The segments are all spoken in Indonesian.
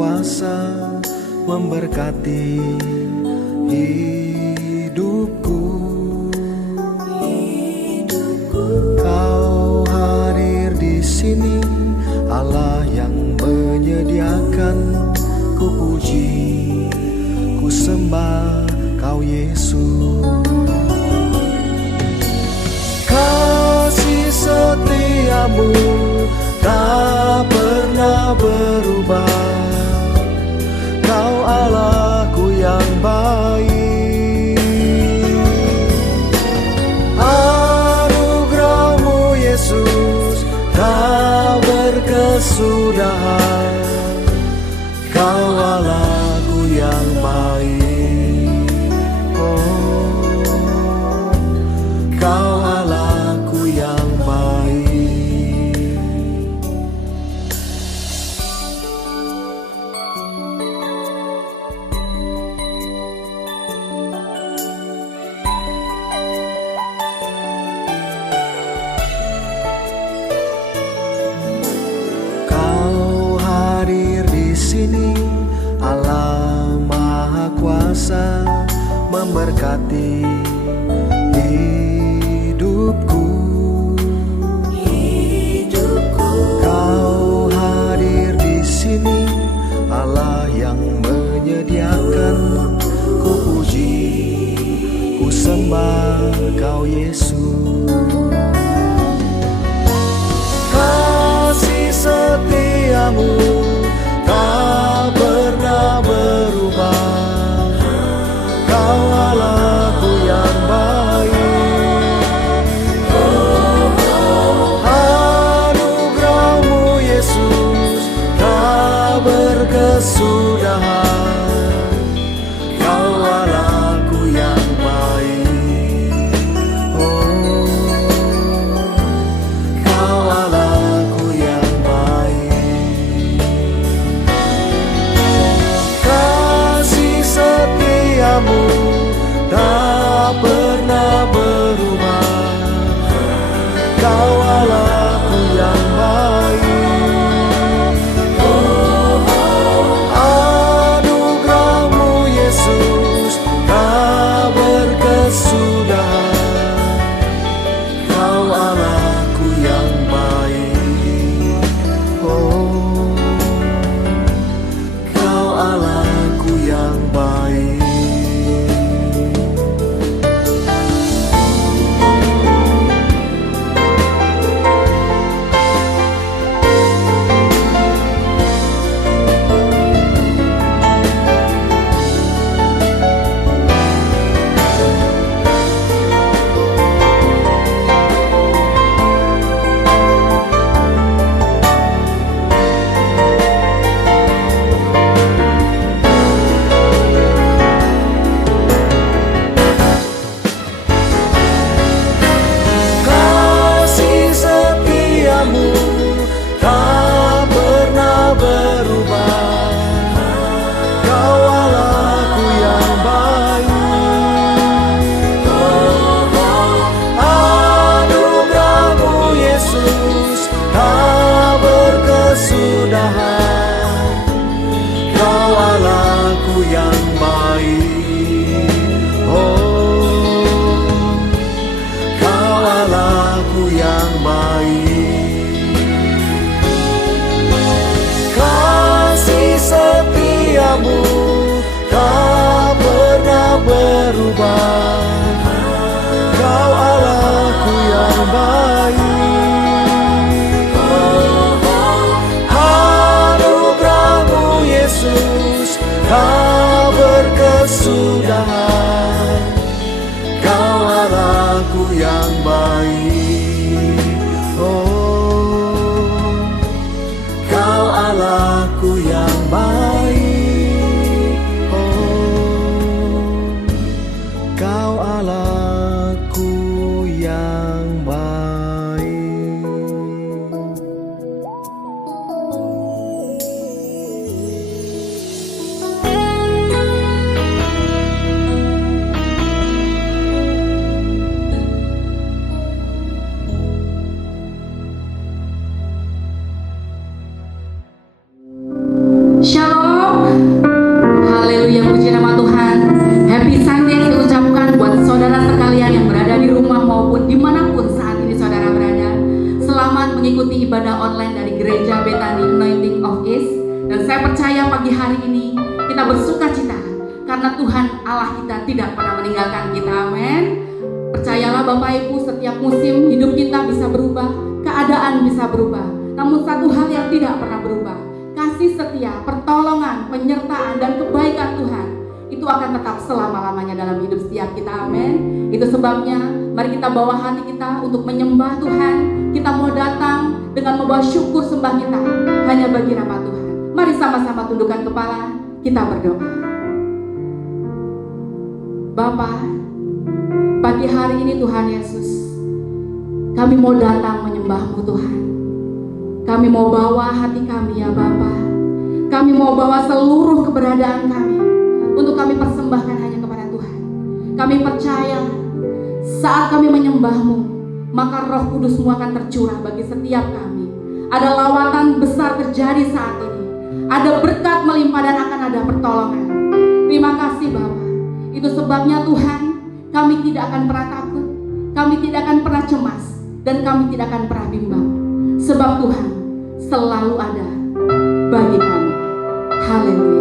Kuasa memberkati hidupku. Kau hadir di sini, Allah yang menyediakan. Ku puji, ku sembah Kau Yesus. Kasih setiamu tak pernah berubah. Kau Allahku yang baik. Anugerah-Mu Yesus tak berkesudahan. Kau Allahku yang baik. Oh, Kau Allahku yang baik. Kau hadir di sini, Allah Maha Kuasa memberkati hidupku. Kau hadir di sini, Allah yang menyediakan. Ku puji, ku sembah Kau Yesus. Kasih setiamu tak pernah berubah. Kau Allahku yang baik. Anugerah-Mu Yesus tak berkesudahan. Kau Allahku yang baik. Oh, Kau Allahku yang baik. Kasih setiamu tak pernah berubah. Kau Allahku yang baik. Anugerah-Mu Yesus tak berkesudahan. Kau Allahku yang baik. Oh, Kau Allahku yang baik. Kasih setiamu tak pernah berubah. Kau Allahku yang baik. Anugerah-Mu Yesus tak berkesudahan. Kau Allahku yang baik. Oh, Kau Allahku yang baik. Kasih setiamu tak pernah berubah. Kau Allahku yang baik. Anugerah-Mu Yesus tak berkesudahan. Kau Allahku yang baik. Oh, Kau Allahku yang baik. Oh, online dari Gereja Bethany Anointing of East. Dan saya percaya pagi hari ini kita bersuka cita karena Tuhan Allah kita tidak pernah meninggalkan kita. Amin. Percayalah Bapak Ibu, setiap musim hidup kita bisa berubah, keadaan bisa berubah. Namun satu hal yang tidak pernah berubah, kasih setia, pertolongan, penyertaan, dan kebaikan Tuhan itu akan tetap selama-lamanya dalam hidup setiap kita. Amin. Itu sebabnya mari kita bawa hati kita untuk menyembah Tuhan. Kita mau datang dengan membawa syukur sembah kita hanya bagi nama Tuhan. Mari sama-sama tundukkan kepala, kita berdoa. Bapa, pagi hari ini Tuhan Yesus, kami mau datang menyembah-Mu Tuhan. Kami mau bawa hati kami ya Bapa. Kami mau bawa seluruh keberadaan kami untuk kami persembahkan hanya kepada Tuhan. Kami percaya saat kami menyembah-Mu, maka Roh Kudus-Mu akan tercurah bagi setiap kami. Ada lawatan besar terjadi saat ini. Ada berkat melimpah dan akan ada pertolongan. Terima kasih Bapa. Itu sebabnya Tuhan, kami tidak akan pernah takut, kami tidak akan pernah cemas, dan kami tidak akan pernah bimbang. Sebab Tuhan selalu ada bagi kami. Haleluya.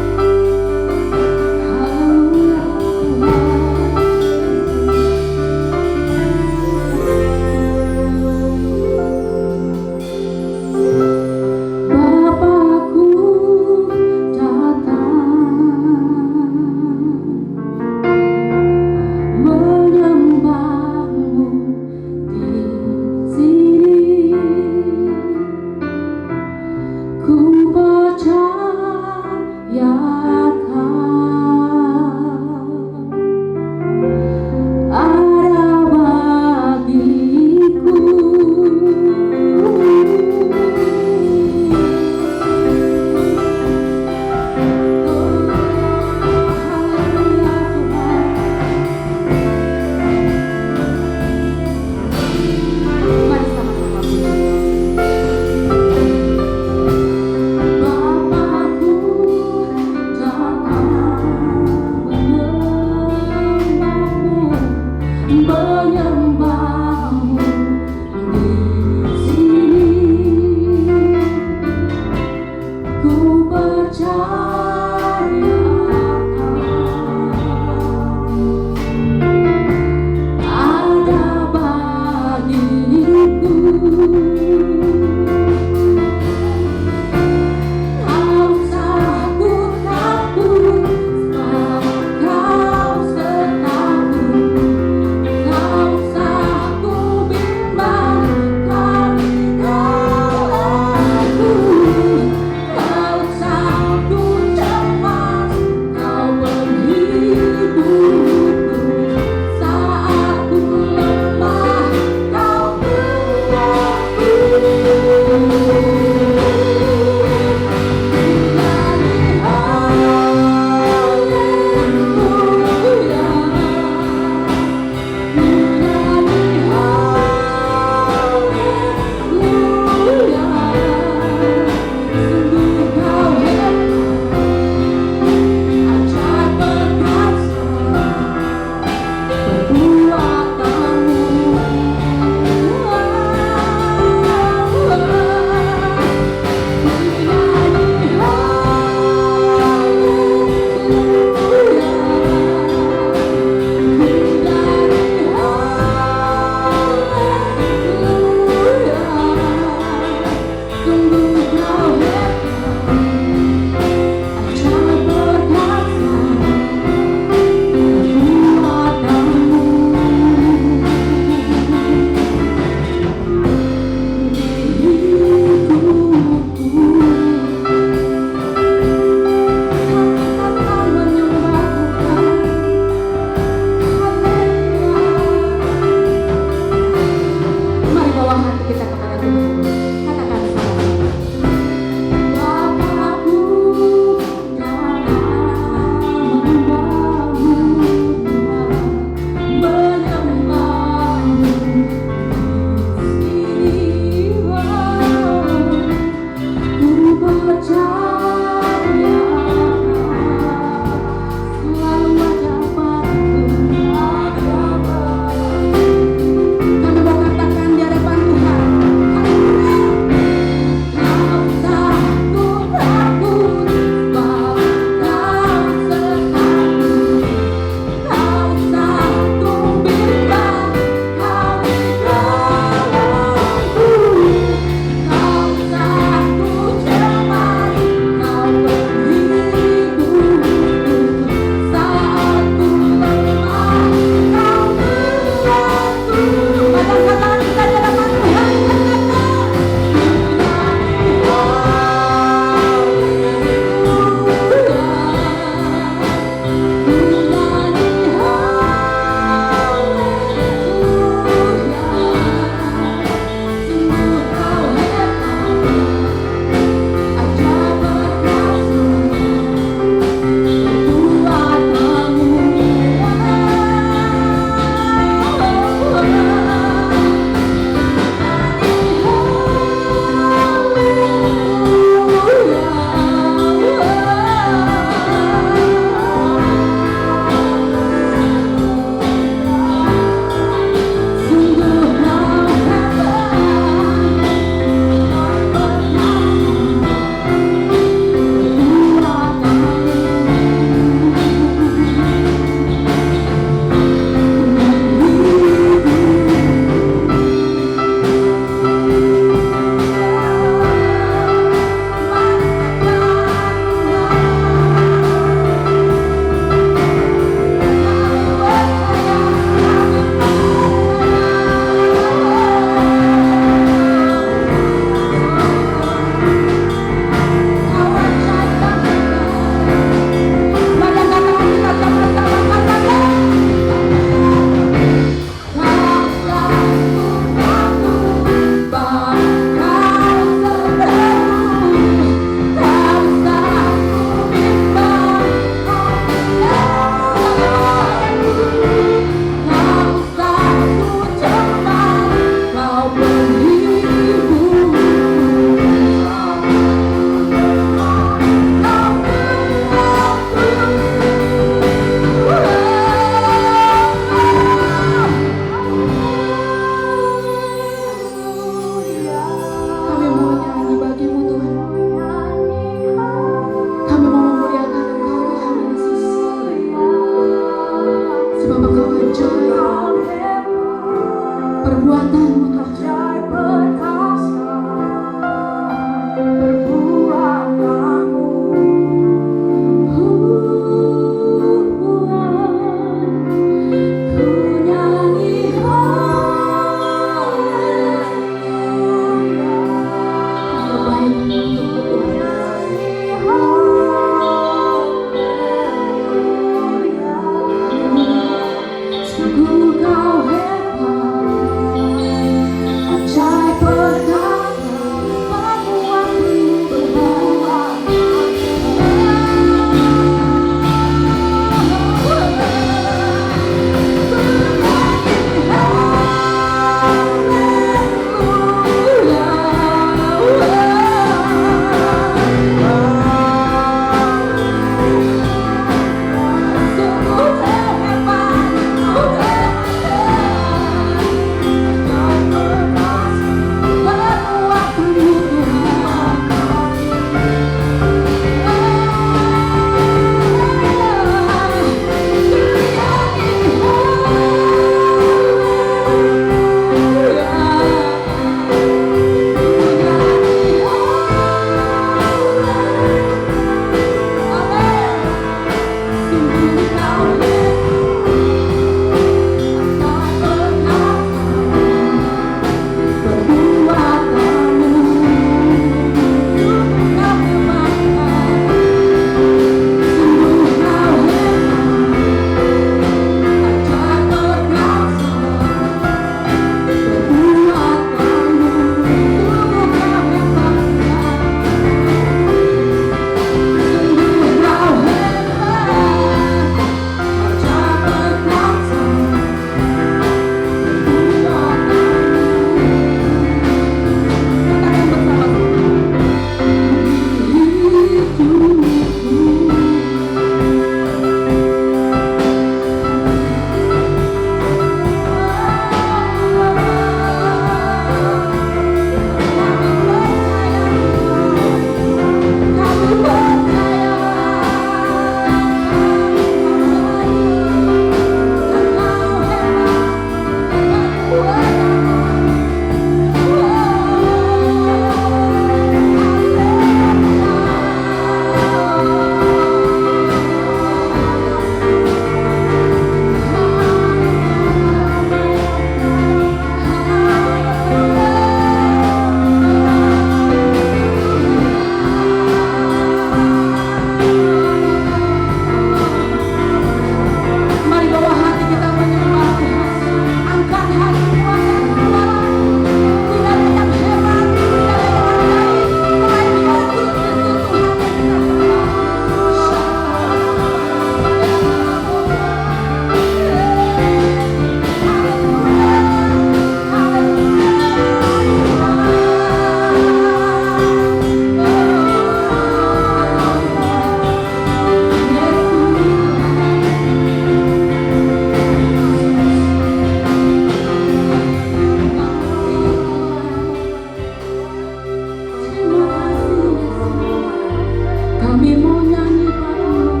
Kami mau nyanyi padamu,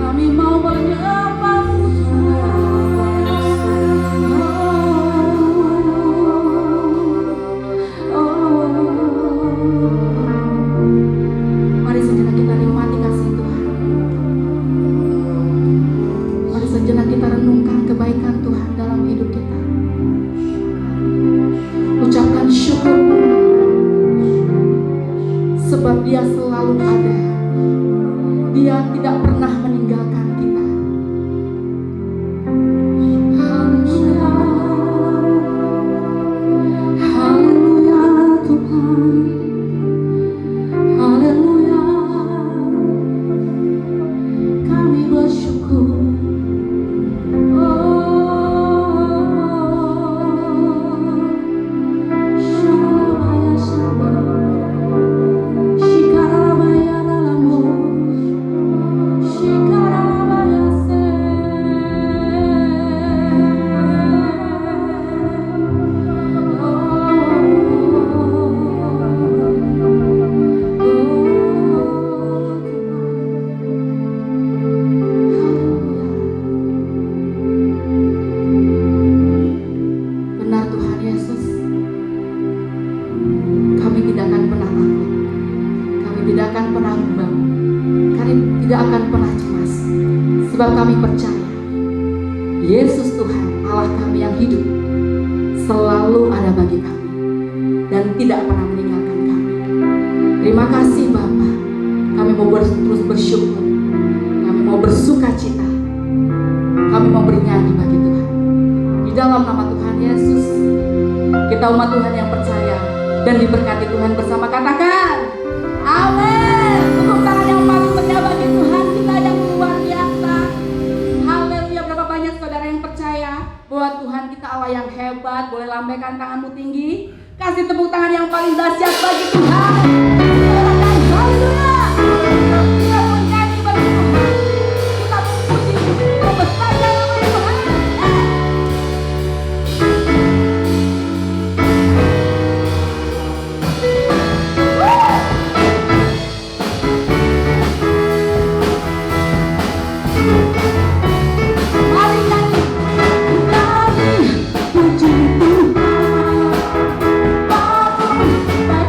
kami mau menyembahmu Mari sejenak kita nikmati kasih Tuhan. Mari sejenak kita renungkan kebaikan Tuhan dalam hidup kita. Ucapkan syukurmu, sebab Dia selalu ada. Dia tidak pernah meninggalkan kita. Haleluya, haleluya Tuhan, haleluya. Kami bersyukur. Benar Tuhan Yesus, kami tidak akan pernah takut, kami tidak akan pernah bimbang, kami tidak akan pernah cemas, sebab kami percaya Yesus Tuhan Allah kami yang hidup selalu ada bagi kami dan tidak pernah meninggalkan kami. Terima kasih Bapa, kami mau terus bersyukur, kami mau bersuka cita, kami mau bernyanyi bagi Tuhan. Di dalam nama Tuhan Yesus, kita umat Tuhan yang percaya dan diberkati Tuhan bersama, katakan amin. Tepuk tangan yang paling meriah bagi Tuhan kita yang luar biasa. Haleluya. Berapa banyak saudara yang percaya bahwa Tuhan kita Allah yang hebat? Boleh lambaikan tanganmu tinggi, kasih tepuk tangan yang paling dahsyat bagi Tuhan. Haleluya. Kita menyanyi bagi Tuhan, kita memuji, membesarkan nama Tuhan. Mari nyanyi, kami puji Tuhan, bangun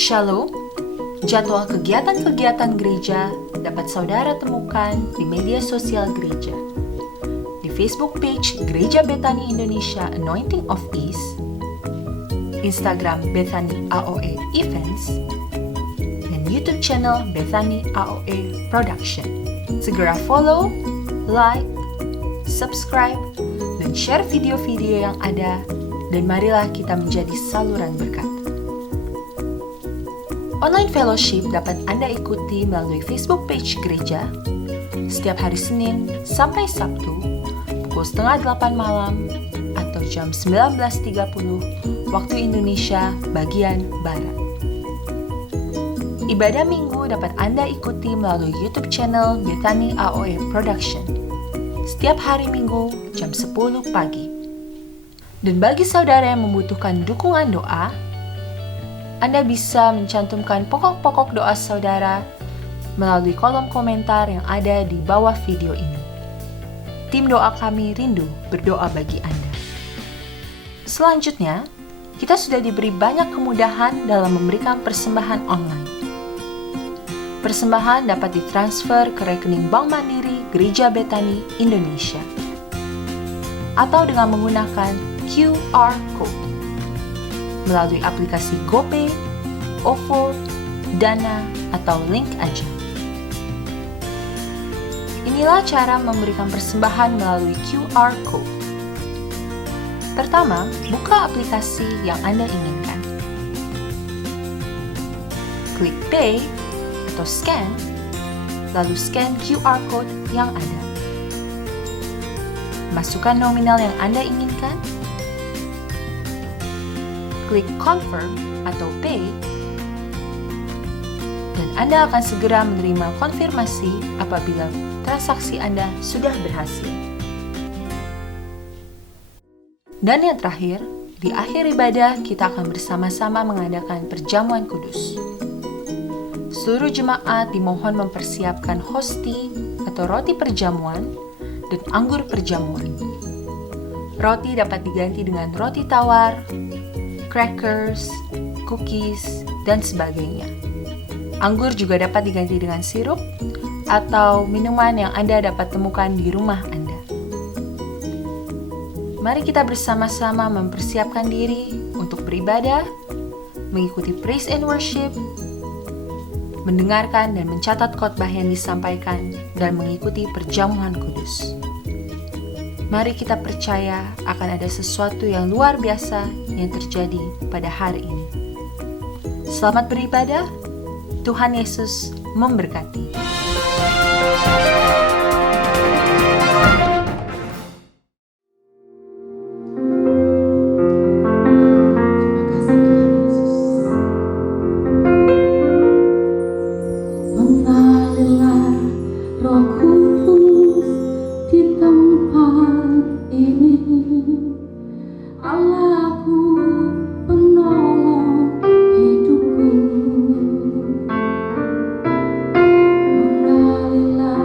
Shalom, jadwal kegiatan-kegiatan gereja dapat saudara temukan di media sosial gereja. Di Facebook page Gereja Bethany Indonesia Anointing of Ease, Instagram Bethany AOE Events, dan YouTube channel Bethany AOE Production. Segera follow, like, subscribe, dan share video-video yang ada, dan marilah kita menjadi saluran berkat. Online fellowship dapat Anda ikuti melalui Facebook page gereja setiap hari Senin sampai Sabtu pukul 7:30 malam atau jam 19.30 waktu Indonesia bagian Barat. Ibadah Minggu dapat Anda ikuti melalui YouTube channel Bethany AOE Production setiap hari Minggu jam 10 pagi. Dan bagi saudara yang membutuhkan dukungan doa, Anda bisa mencantumkan pokok-pokok doa saudara melalui kolom komentar yang ada di bawah video ini. Tim doa kami rindu berdoa bagi Anda. Selanjutnya, kita sudah diberi banyak kemudahan dalam memberikan persembahan online. Persembahan dapat ditransfer ke rekening Bank Mandiri Gereja Bethany Indonesia atau dengan menggunakan QR Code melalui aplikasi GoPay, OVO, Dana, atau Link Aja. Inilah cara memberikan persembahan melalui QR Code. Pertama, buka aplikasi yang Anda inginkan. Klik Pay atau Scan, lalu scan QR Code yang ada. Masukkan nominal yang Anda inginkan. Klik Confirm atau Pay, dan Anda akan segera menerima konfirmasi apabila transaksi Anda sudah berhasil. Dan yang terakhir, di akhir ibadah kita akan bersama-sama mengadakan perjamuan kudus. Seluruh jemaat dimohon mempersiapkan hosti atau roti perjamuan dan anggur perjamuan. Roti dapat diganti dengan roti tawar, crackers, cookies, dan sebagainya. Anggur juga dapat diganti dengan sirup atau minuman yang Anda dapat temukan di rumah Anda. Mari kita bersama-sama mempersiapkan diri untuk beribadah, mengikuti praise and worship, mendengarkan dan mencatat khotbah yang disampaikan, dan mengikuti perjamuan kudus. Mari kita percaya akan ada sesuatu yang luar biasa yang terjadi pada hari ini. Selamat beribadah, Tuhan Yesus memberkati. Mengalirlah Roh Kudus di tempat ini, Allahku penolong hidupku. Mengalirlah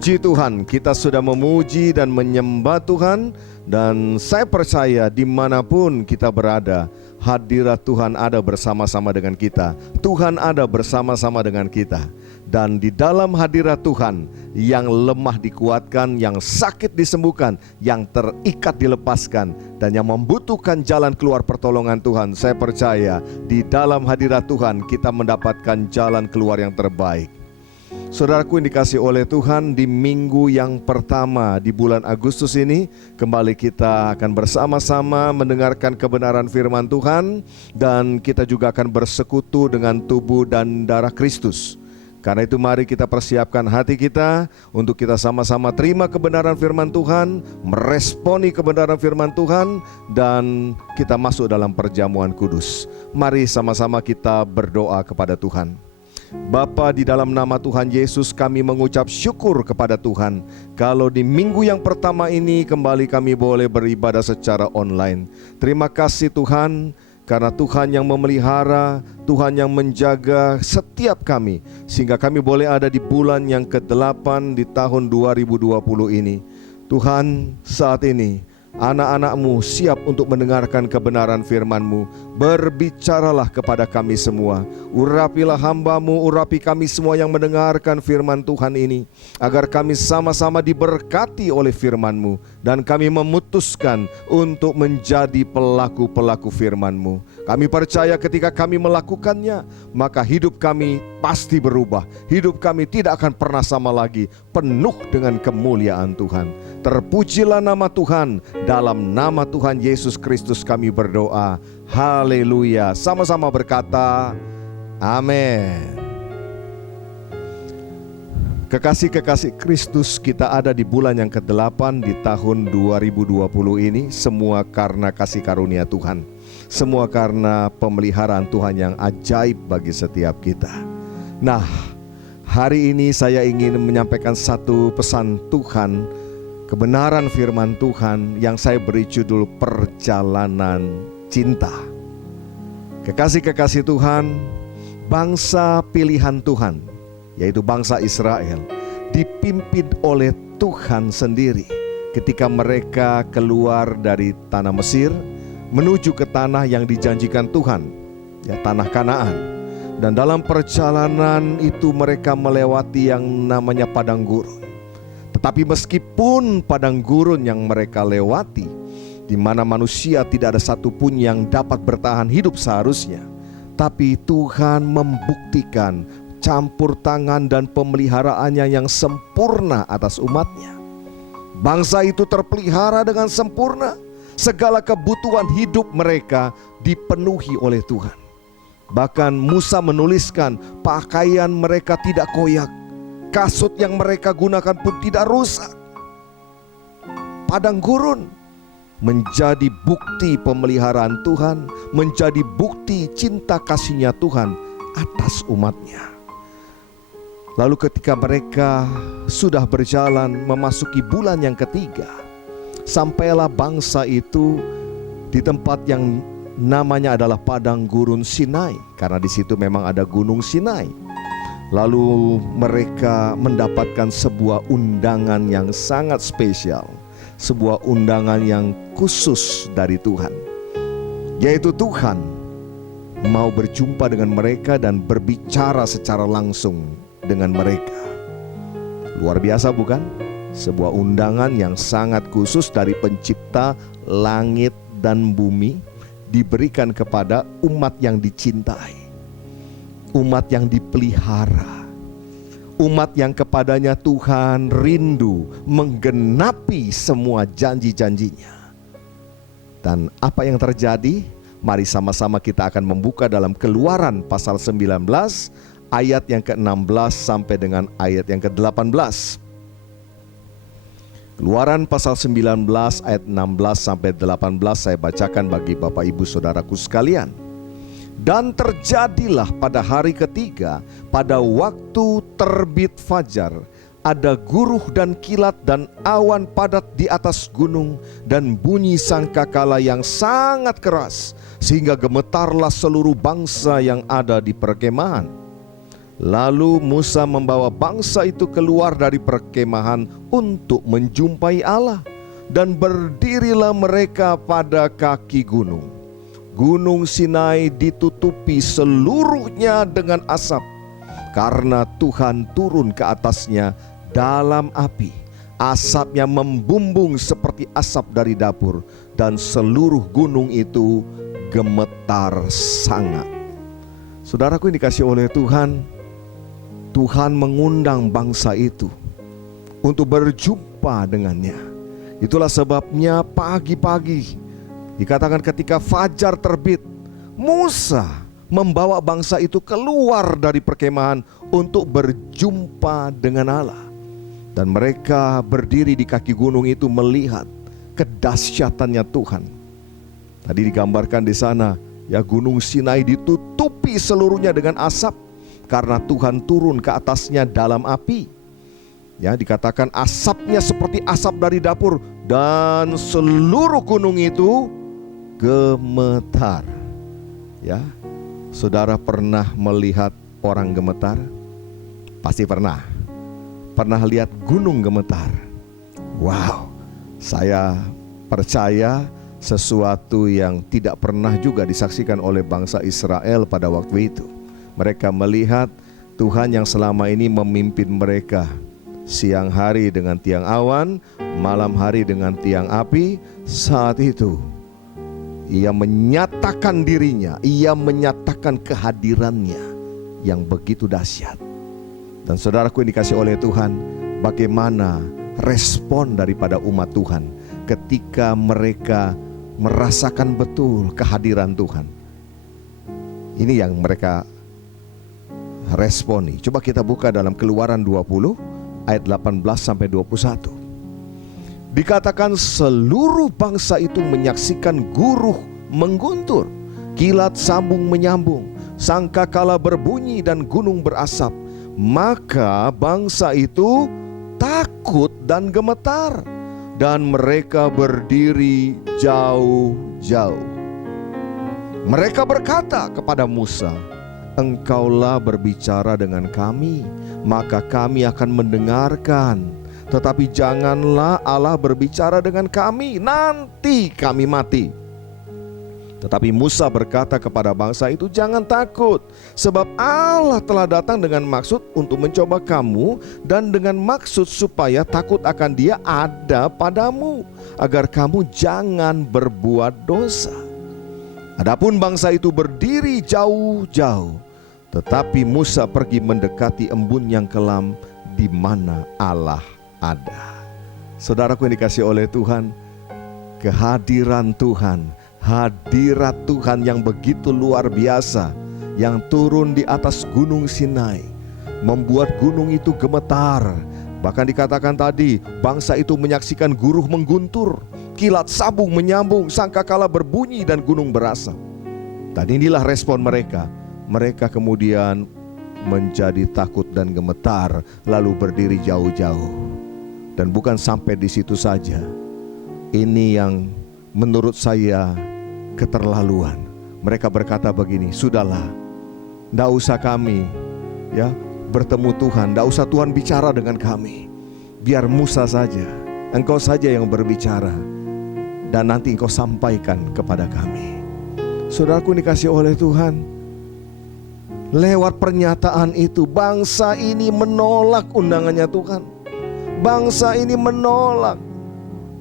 Puji Tuhan, kita sudah memuji dan menyembah Tuhan. Dan saya percaya dimanapun kita berada, hadirat Tuhan ada bersama-sama dengan kita. Tuhan ada bersama-sama dengan kita. Dan di dalam hadirat Tuhan, yang lemah dikuatkan, yang sakit disembuhkan, yang terikat dilepaskan, dan yang membutuhkan jalan keluar pertolongan Tuhan. Saya percaya di dalam hadirat Tuhan kita mendapatkan jalan keluar yang terbaik. Saudaraku yang dikasihi oleh Tuhan, di minggu yang pertama di bulan Agustus ini, kembali kita akan bersama-sama mendengarkan kebenaran firman Tuhan. Dan kita juga akan bersekutu dengan tubuh dan darah Kristus. Karena itu mari kita persiapkan hati kita untuk kita sama-sama terima kebenaran firman Tuhan, meresponi kebenaran firman Tuhan, dan kita masuk dalam perjamuan kudus. Mari sama-sama kita berdoa kepada Tuhan. Bapa, di dalam nama Tuhan Yesus kami mengucap syukur kepada Tuhan kalau di minggu yang pertama ini kembali kami boleh beribadah secara online. Terima kasih Tuhan, karena Tuhan yang memelihara, Tuhan yang menjaga setiap kami, sehingga kami boleh ada di bulan yang ke-8 di tahun 2020 ini. Tuhan, saat ini anak-anak-Mu siap untuk mendengarkan kebenaran firman-Mu. Berbicaralah kepada kami semua. Urapilah hamba-Mu, urapi kami semua yang mendengarkan firman Tuhan ini, agar kami sama-sama diberkati oleh firman-Mu, dan kami memutuskan untuk menjadi pelaku-pelaku firman-Mu. Kami percaya ketika kami melakukannya, maka hidup kami pasti berubah. Hidup kami tidak akan pernah sama lagi, penuh dengan kemuliaan Tuhan. Terpujilah nama Tuhan. Dalam nama Tuhan Yesus Kristus kami berdoa. Haleluya. Sama-sama berkata, amin. Kekasih-kekasih Kristus, kita ada di bulan yang ke-8 di tahun 2020 ini. Semua karena kasih karunia Tuhan. Semua karena pemeliharaan Tuhan yang ajaib bagi setiap kita. Nah, hari ini saya ingin menyampaikan satu pesan Tuhan, kebenaran firman Tuhan yang saya beri judul Perjalanan Cinta. Kekasih-kekasih Tuhan, bangsa pilihan Tuhan, yaitu bangsa Israel, dipimpin oleh Tuhan sendiri ketika mereka keluar dari tanah Mesir menuju ke tanah yang dijanjikan Tuhan, ya, tanah Kanaan. Dan dalam perjalanan itu mereka melewati yang namanya padang gurun. Tetapi meskipun padang gurun yang mereka lewati, di mana manusia tidak ada satupun yang dapat bertahan hidup seharusnya, tapi Tuhan membuktikan campur tangan dan pemeliharaannya yang sempurna atas umatnya. Bangsa itu terpelihara dengan sempurna. Segala kebutuhan hidup mereka dipenuhi oleh Tuhan. Bahkan Musa menuliskan pakaian mereka tidak koyak, kasut yang mereka gunakan pun tidak rusak. Padang gurun menjadi bukti pemeliharaan Tuhan, menjadi bukti cinta kasihnya Tuhan atas umatnya. Lalu ketika mereka sudah berjalan memasuki bulan yang ketiga, sampailah bangsa itu di tempat yang namanya adalah padang gurun Sinai, karena di situ memang ada gunung Sinai. Lalu mereka mendapatkan sebuah undangan yang sangat spesial, sebuah undangan yang khusus dari Tuhan, yaitu Tuhan mau berjumpa dengan mereka dan berbicara secara langsung dengan mereka. Luar biasa bukan? Sebuah undangan yang sangat khusus dari Pencipta langit dan bumi, diberikan kepada umat yang dicintai, umat yang dipelihara, umat yang kepadanya Tuhan rindu menggenapi semua janji-janjinya. Dan apa yang terjadi? Mari sama-sama kita akan membuka dalam Keluaran pasal 19 ayat yang ke-16 sampai dengan ayat yang ke-18. Keluaran pasal 19 ayat 16 sampai 18 saya bacakan bagi Bapak Ibu Saudaraku sekalian. Dan terjadilah pada hari ketiga, pada waktu terbit fajar, ada guruh dan kilat dan awan padat di atas gunung, dan bunyi sangkakala yang sangat keras, sehingga gemetarlah seluruh bangsa yang ada di perkemahan. Lalu Musa membawa bangsa itu keluar dari perkemahan untuk menjumpai Allah. Dan berdirilah mereka pada kaki gunung. Gunung Sinai ditutupi seluruhnya dengan asap, karena Tuhan turun ke atasnya dalam api. Asapnya membumbung seperti asap dari dapur, dan seluruh gunung itu gemetar sangat. Saudaraku yang dikasihi oleh Tuhan, Tuhan mengundang bangsa itu untuk berjumpa dengannya. Itulah sebabnya pagi-pagi, dikatakan ketika fajar terbit, Musa membawa bangsa itu keluar dari perkemahan untuk berjumpa dengan Allah. Dan mereka berdiri di kaki gunung itu melihat kedahsyatannya Tuhan. Tadi digambarkan di sana, ya, gunung Sinai ditutupi seluruhnya dengan asap, karena Tuhan turun ke atasnya dalam api. Ya, dikatakan asapnya seperti asap dari dapur, dan seluruh gunung itu gemetar. Ya, saudara pernah melihat orang gemetar? Pasti pernah. Pernah lihat gunung gemetar? Wow, saya percaya sesuatu yang tidak pernah juga disaksikan oleh bangsa Israel pada waktu itu. Mereka melihat Tuhan yang selama ini memimpin mereka, siang hari dengan tiang awan, malam hari dengan tiang api. Saat itu Ia menyatakan dirinya, Ia menyatakan kehadirannya yang begitu dahsyat. Dan saudaraku yang dikasihi oleh Tuhan, bagaimana respon daripada umat Tuhan ketika mereka merasakan betul kehadiran Tuhan? Ini yang mereka responi. Coba kita buka dalam Keluaran 20 ayat 18-21. Dikatakan seluruh bangsa itu menyaksikan guruh mengguntur, kilat sambung menyambung, sangkakala berbunyi dan gunung berasap. Maka bangsa itu takut dan gemetar, dan mereka berdiri jauh-jauh. Mereka berkata kepada Musa, "Engkaulah berbicara dengan kami, maka kami akan mendengarkan. Tetapi janganlah Allah berbicara dengan kami, nanti kami mati." Tetapi Musa berkata kepada bangsa itu, "Jangan takut, sebab Allah telah datang dengan maksud untuk mencoba kamu, dan dengan maksud supaya takut akan Dia ada padamu, agar kamu jangan berbuat dosa." Adapun bangsa itu berdiri jauh-jauh, tetapi Musa pergi mendekati embun yang kelam di mana Allah ada. Saudaraku yang dikasihi oleh Tuhan, kehadiran Tuhan, hadirat Tuhan yang begitu luar biasa, yang turun di atas gunung Sinai, membuat gunung itu gemetar. Bahkan dikatakan tadi, bangsa itu menyaksikan guruh mengguntur, kilat sabung menyambung, sangkakala berbunyi dan gunung berasap. Dan inilah respon mereka. Mereka kemudian menjadi takut dan gemetar, lalu berdiri jauh-jauh. Dan bukan sampai di situ saja. Ini yang menurut saya keterlaluan. Mereka berkata begini, "Sudahlah, tidak usah kami bertemu Tuhan, tidak usah Tuhan bicara dengan kami. Biar Musa saja, engkau saja yang berbicara, dan nanti engkau sampaikan kepada kami." Saudaraku dikasihi oleh Tuhan, lewat pernyataan itu bangsa ini menolak undangannya Tuhan. Bangsa ini menolak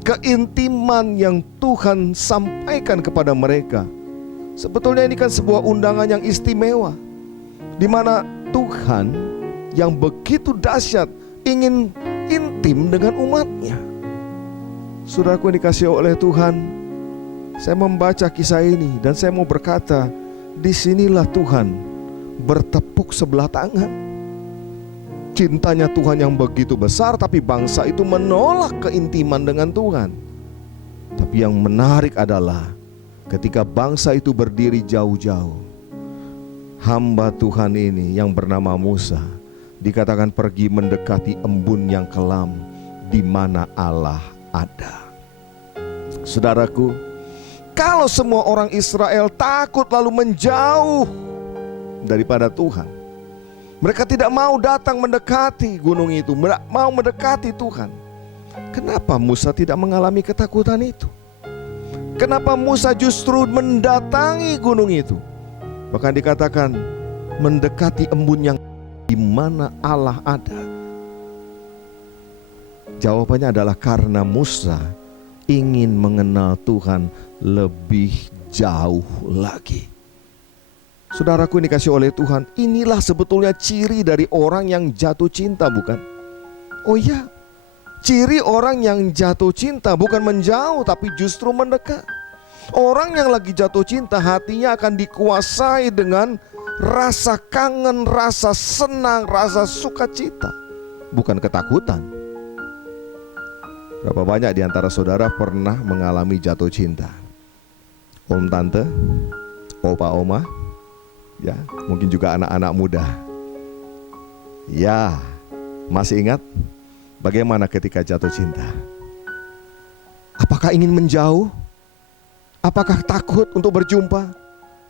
keintiman yang Tuhan sampaikan kepada mereka. Sebetulnya ini kan sebuah undangan yang istimewa, di mana Tuhan yang begitu dahsyat ingin intim dengan umatnya. Saudaraku yang dikasihi oleh Tuhan, saya membaca kisah ini dan saya mau berkata, disinilah Tuhan bertepuk sebelah tangan. Cintanya Tuhan yang begitu besar, tapi bangsa itu menolak keintiman dengan Tuhan. Tapi yang menarik adalah ketika bangsa itu berdiri jauh-jauh, hamba Tuhan ini yang bernama Musa dikatakan pergi mendekati embun yang kelam di mana Allah ada. Saudaraku, kalau semua orang Israel takut lalu menjauh daripada Tuhan, Mereka tidak mau datang mendekati gunung itu, tidak mau mendekati Tuhan. Kenapa Musa tidak mengalami ketakutan itu? Kenapa Musa justru mendatangi gunung itu? Bahkan dikatakan mendekati embun yang di mana Allah ada. Jawabannya adalah karena Musa ingin mengenal Tuhan lebih jauh lagi. Saudaraku yang dikasihi oleh Tuhan, inilah sebetulnya ciri dari orang yang jatuh cinta, bukan? Oh iya, ciri orang yang jatuh cinta bukan menjauh tapi justru mendekat. Orang yang lagi jatuh cinta hatinya akan dikuasai dengan rasa kangen, rasa senang, rasa sukacita, bukan ketakutan. Berapa banyak di antara saudara pernah mengalami jatuh cinta? Om tante, opa oma, ya, mungkin juga anak-anak muda. Ya, masih ingat bagaimana ketika jatuh cinta? Apakah ingin menjauh? Apakah takut untuk berjumpa?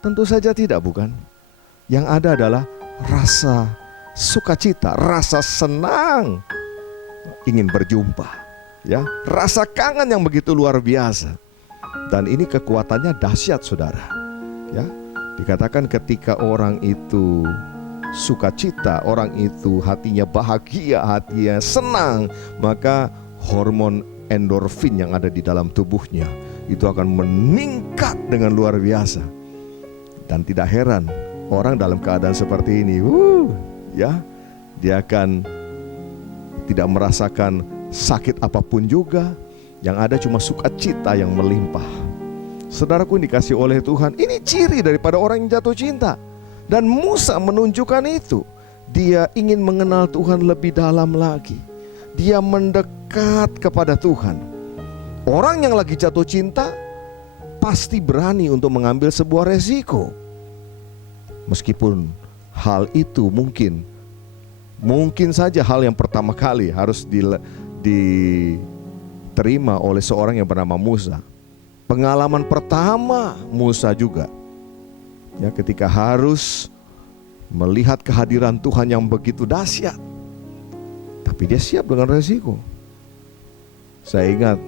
Tentu saja tidak, bukan? Yang ada adalah rasa sukacita, rasa senang ingin berjumpa. Ya, rasa kangen yang begitu luar biasa. Dan ini kekuatannya dahsyat, saudara. Ya, dikatakan ketika orang itu sukacita, orang itu hatinya bahagia, hatinya senang, maka hormon endorfin yang ada di dalam tubuhnya itu akan meningkat dengan luar biasa. Dan tidak heran orang dalam keadaan seperti ini, ya, dia akan tidak merasakan sakit apapun juga. Yang ada cuma sukacita yang melimpah. Saudaraku yang dikasihi oleh Tuhan, ini ciri daripada orang yang jatuh cinta. Dan Musa menunjukkan itu. Dia ingin mengenal Tuhan lebih dalam lagi. Dia mendekat kepada Tuhan. Orang yang lagi jatuh cinta pasti berani untuk mengambil sebuah resiko. Meskipun hal itu mungkin saja hal yang pertama kali harus diterima oleh seorang yang bernama Musa. Pengalaman pertama Musa juga, ya, ketika harus melihat kehadiran Tuhan yang begitu dahsyat. Tapi dia siap dengan resiko. Saya ingat,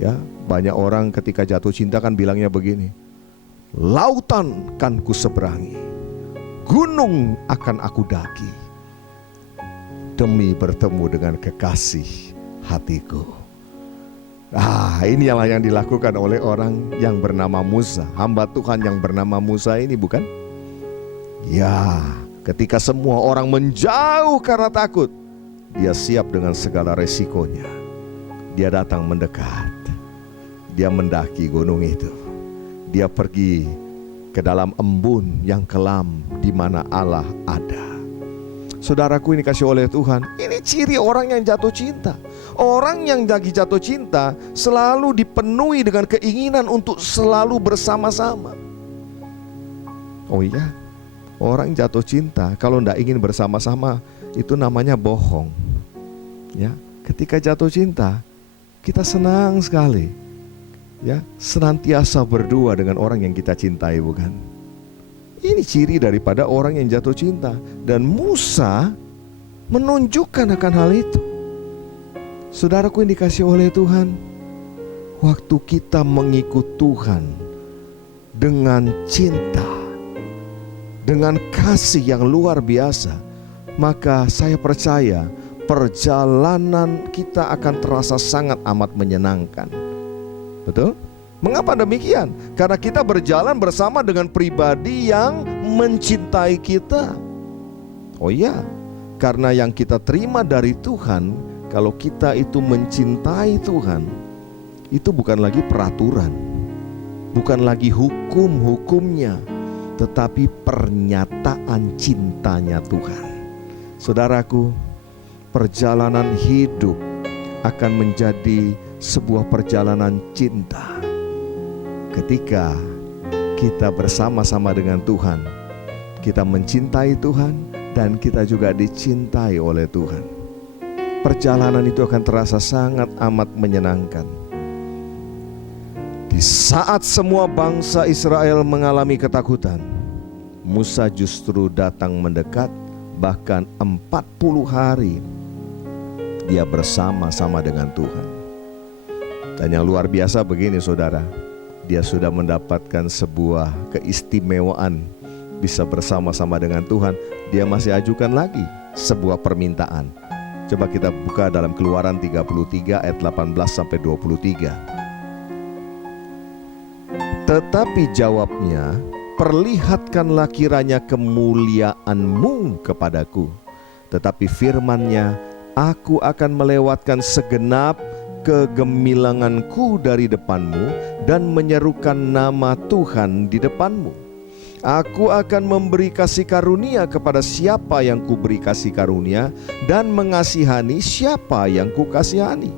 ya, banyak orang ketika jatuh cinta kan bilangnya begini, lautan kan ku seberangi, gunung akan aku daki, demi bertemu dengan kekasih hatiku. Inilah yang dilakukan oleh orang yang bernama Musa, hamba Tuhan yang bernama Musa ini, bukan? Ya, ketika semua orang menjauh karena takut, dia siap dengan segala resikonya. Dia datang mendekat. Dia mendaki gunung itu. Dia pergi ke dalam embun yang kelam di mana Allah ada. Saudaraku ini kasih oleh Tuhan, ini ciri orang yang jatuh cinta. Orang yang lagi jatuh cinta selalu dipenuhi dengan keinginan untuk selalu bersama-sama. Oh iya, orang jatuh cinta kalau tidak ingin bersama-sama itu namanya bohong. Ya, ketika jatuh cinta kita senang sekali, ya, senantiasa berdua dengan orang yang kita cintai, bukan? Ini ciri daripada orang yang jatuh cinta. Dan Musa menunjukkan akan hal itu. Saudaraku yang dikasihi oleh Tuhan, waktu kita mengikut Tuhan dengan cinta, dengan kasih yang luar biasa, maka saya percaya perjalanan kita akan terasa sangat amat menyenangkan. Betul? Mengapa demikian? Karena kita berjalan bersama dengan pribadi yang mencintai kita. Oh iya, karena yang kita terima dari Tuhan, kalau kita itu mencintai Tuhan, itu bukan lagi peraturan, bukan lagi hukum-hukumnya, tetapi pernyataan cintanya Tuhan. Saudaraku, perjalanan hidup akan menjadi sebuah perjalanan cinta ketika kita bersama-sama dengan Tuhan. Kita mencintai Tuhan dan kita juga dicintai oleh Tuhan. Perjalanan itu akan terasa sangat amat menyenangkan. Di saat semua bangsa Israel mengalami ketakutan, Musa justru datang mendekat, bahkan 40 hari dia bersama-sama dengan Tuhan. Dan yang luar biasa begini saudara, dia sudah mendapatkan sebuah keistimewaan bisa bersama-sama dengan Tuhan. Dia masih ajukan lagi sebuah permintaan. Coba kita buka dalam Keluaran 33 ayat 18 sampai 23. Tetapi jawabnya, perlihatkanlah kiranya kemuliaan-Mu kepadaku. Tetapi firman-Nya, aku akan melewatkan segenap kegemilanganku dari depan-Mu dan menyerukan nama Tuhan di depan-Mu. Aku akan memberi kasih karunia kepada siapa yang kuberi kasih karunia, dan mengasihani siapa yang kukasihani.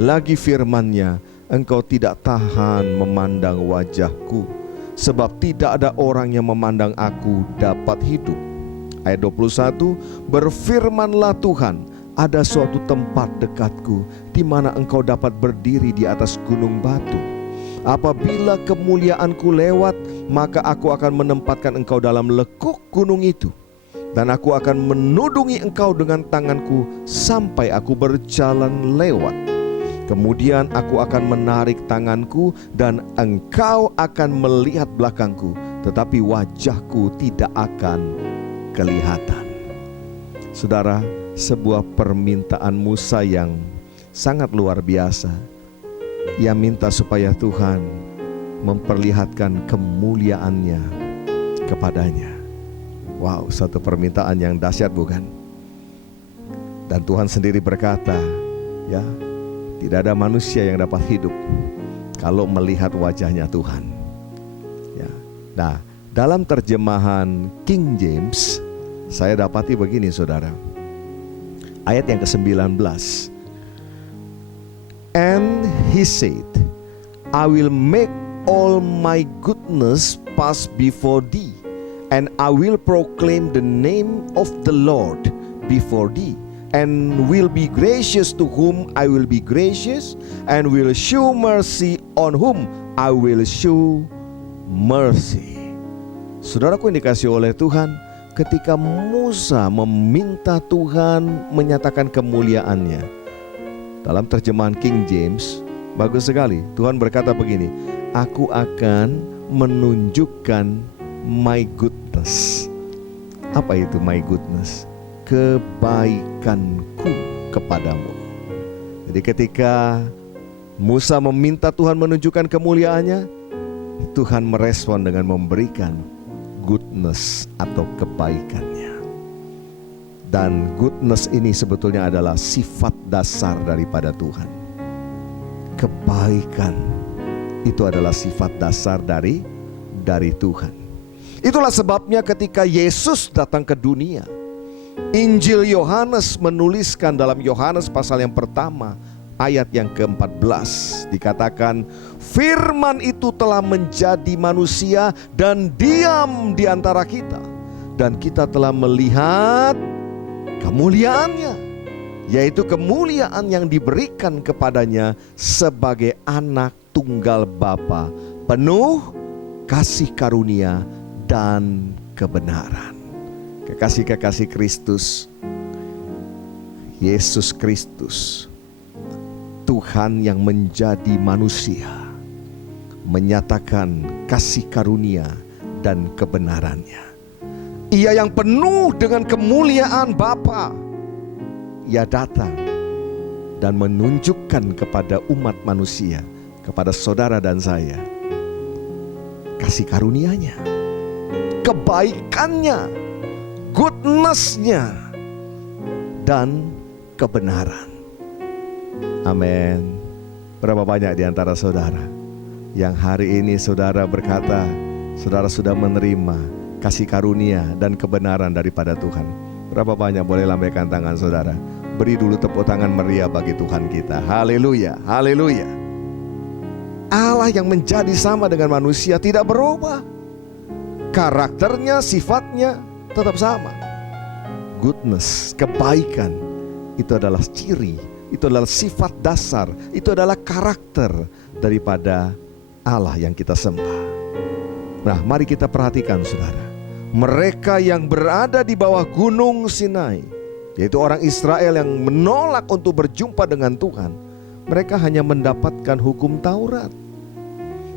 Lagi firman-Nya, engkau tidak tahan memandang wajahku, sebab tidak ada orang yang memandang aku dapat hidup. Ayat 21, berfirmanlah Tuhan, ada suatu tempat dekatku, di mana engkau dapat berdiri di atas gunung batu. Apabila kemuliaanku lewat, maka aku akan menempatkan engkau dalam lekuk gunung itu, dan aku akan menudungi engkau dengan tanganku sampai aku berjalan lewat. Kemudian aku akan menarik tanganku, dan engkau akan melihat belakangku, tetapi wajahku tidak akan kelihatan. Saudara, sebuah permintaan Musa yang sangat luar biasa. Ia minta supaya Tuhan memperlihatkan kemuliaan-Nya kepadanya. Wow, satu permintaan yang dahsyat bukan? Dan Tuhan sendiri berkata, ya, tidak ada manusia yang dapat hidup kalau melihat wajahnya Tuhan. Ya. Nah, dalam terjemahan King James, saya dapati begini saudara. Ayat yang ke-19. And he said, I will make all my goodness pass before thee, and I will proclaim the name of the Lord before thee, and will be gracious to whom I will be gracious, and will show mercy on whom I will show mercy. Saudaraku yang dikasihi oleh Tuhan, ketika Musa meminta Tuhan menyatakan kemuliaan-Nya, dalam terjemahan King James, bagus sekali. Tuhan berkata begini, aku akan menunjukkan my goodness. Apa itu my goodness? Kebaikanku kepadamu. Jadi ketika Musa meminta Tuhan menunjukkan kemuliaannya, Tuhan merespon dengan memberikan goodness atau kebaikannya. Dan goodness ini sebetulnya adalah sifat dasar daripada Tuhan. Kebaikan itu adalah sifat dasar dari Tuhan. Itulah sebabnya ketika Yesus datang ke dunia, Injil Yohanes menuliskan dalam Yohanes pasal yang pertama ayat yang ke-14, dikatakan firman itu telah menjadi manusia dan diam di antara kita, dan kita telah melihat kemuliaannya, yaitu kemuliaan yang diberikan kepadanya sebagai anak tunggal Bapa, penuh kasih karunia dan kebenaran. Kekasih-kekasih Kristus, Yesus Kristus, Tuhan yang menjadi manusia, menyatakan kasih karunia dan kebenarannya. Ia yang penuh dengan kemuliaan Bapa, Ia datang dan menunjukkan kepada umat manusia, kepada saudara dan saya, kasih karunia-Nya, kebaikannya, goodness-Nya, dan kebenaran. Amin. Berapa banyak di antara saudara yang hari ini saudara berkata, saudara sudah menerima kasih karunia dan kebenaran daripada Tuhan? Berapa banyak? Boleh lambaikan tangan saudara. Beri dulu tepuk tangan meriah bagi Tuhan kita. Haleluya, haleluya. Allah yang menjadi sama dengan manusia tidak berubah. Karakternya, sifatnya tetap sama. Goodness, kebaikan, itu adalah ciri, itu adalah sifat dasar, itu adalah karakter daripada Allah yang kita sembah. Nah, mari kita perhatikan saudara. Mereka yang berada di bawah gunung Sinai, yaitu orang Israel yang menolak untuk berjumpa dengan Tuhan, mereka hanya mendapatkan hukum Taurat.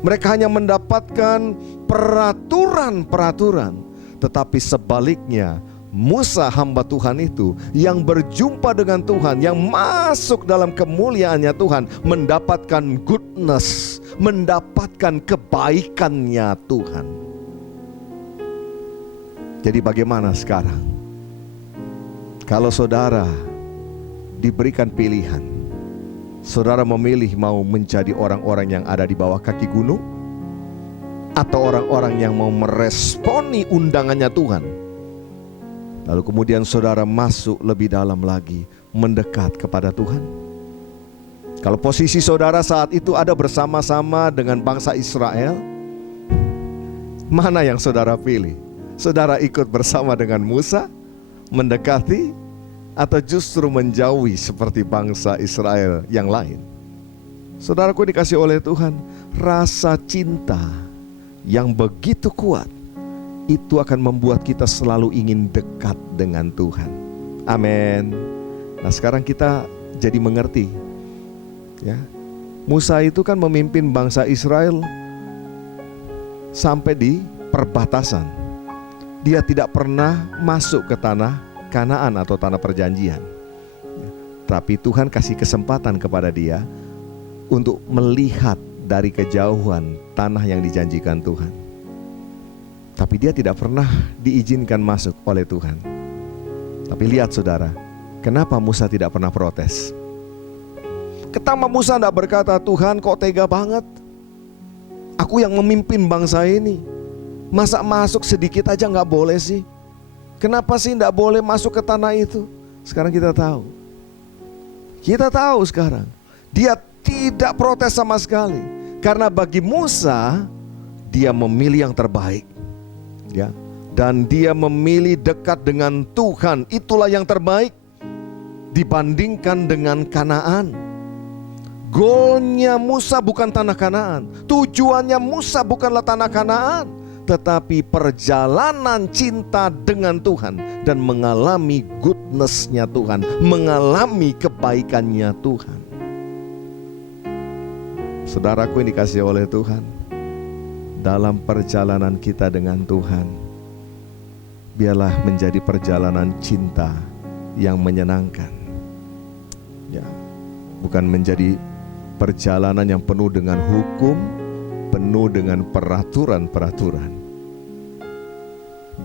Mereka hanya mendapatkan peraturan-peraturan. Tetapi sebaliknya, Musa hamba Tuhan itu yang berjumpa dengan Tuhan, yang masuk dalam kemuliaannya Tuhan, mendapatkan goodness, mendapatkan kebaikannya Tuhan. Jadi bagaimana sekarang? Kalau saudara diberikan pilihan, saudara memilih mau menjadi orang-orang yang ada di bawah kaki gunung, atau orang-orang yang mau meresponi undangannya Tuhan, lalu kemudian saudara masuk lebih dalam lagi, mendekat kepada Tuhan. Kalau posisi saudara saat itu ada bersama-sama dengan bangsa Israel, mana yang saudara pilih? Saudara ikut bersama dengan Musa, mendekati, atau justru menjauhi seperti bangsa Israel yang lain? Saudaraku dikasih oleh Tuhan, rasa cinta yang begitu kuat itu akan membuat kita selalu ingin dekat dengan Tuhan. Amin. Nah, sekarang kita jadi mengerti, ya. Musa itu kan memimpin bangsa Israel sampai di perbatasan. Dia tidak pernah masuk ke tanah Kanaan atau tanah perjanjian. Tapi Tuhan kasih kesempatan kepada dia untuk melihat dari kejauhan tanah yang dijanjikan Tuhan. Tapi dia tidak pernah diizinkan masuk oleh Tuhan. Tapi lihat saudara, kenapa Musa tidak pernah protes? Pertama Musa tidak berkata, Tuhan kok tega banget, aku yang memimpin bangsa ini, masa masuk sedikit aja gak boleh sih? Kenapa sih gak boleh masuk ke tanah itu? Sekarang kita tahu. Kita tahu sekarang, dia tidak protes sama sekali. Karena bagi Musa, dia memilih yang terbaik, ya. Dan dia memilih dekat dengan Tuhan. Itulah yang terbaik dibandingkan dengan Kanaan. Goalnya Musa bukan tanah Kanaan. Tujuannya Musa bukanlah tanah Kanaan, tetapi perjalanan cinta dengan Tuhan dan mengalami goodness-nya Tuhan, mengalami kebaikannya Tuhan. Saudaraku yang dikasihi oleh Tuhan, dalam perjalanan kita dengan Tuhan, biarlah menjadi perjalanan cinta yang menyenangkan, ya, bukan menjadi perjalanan yang penuh dengan hukum, penuh dengan peraturan-peraturan.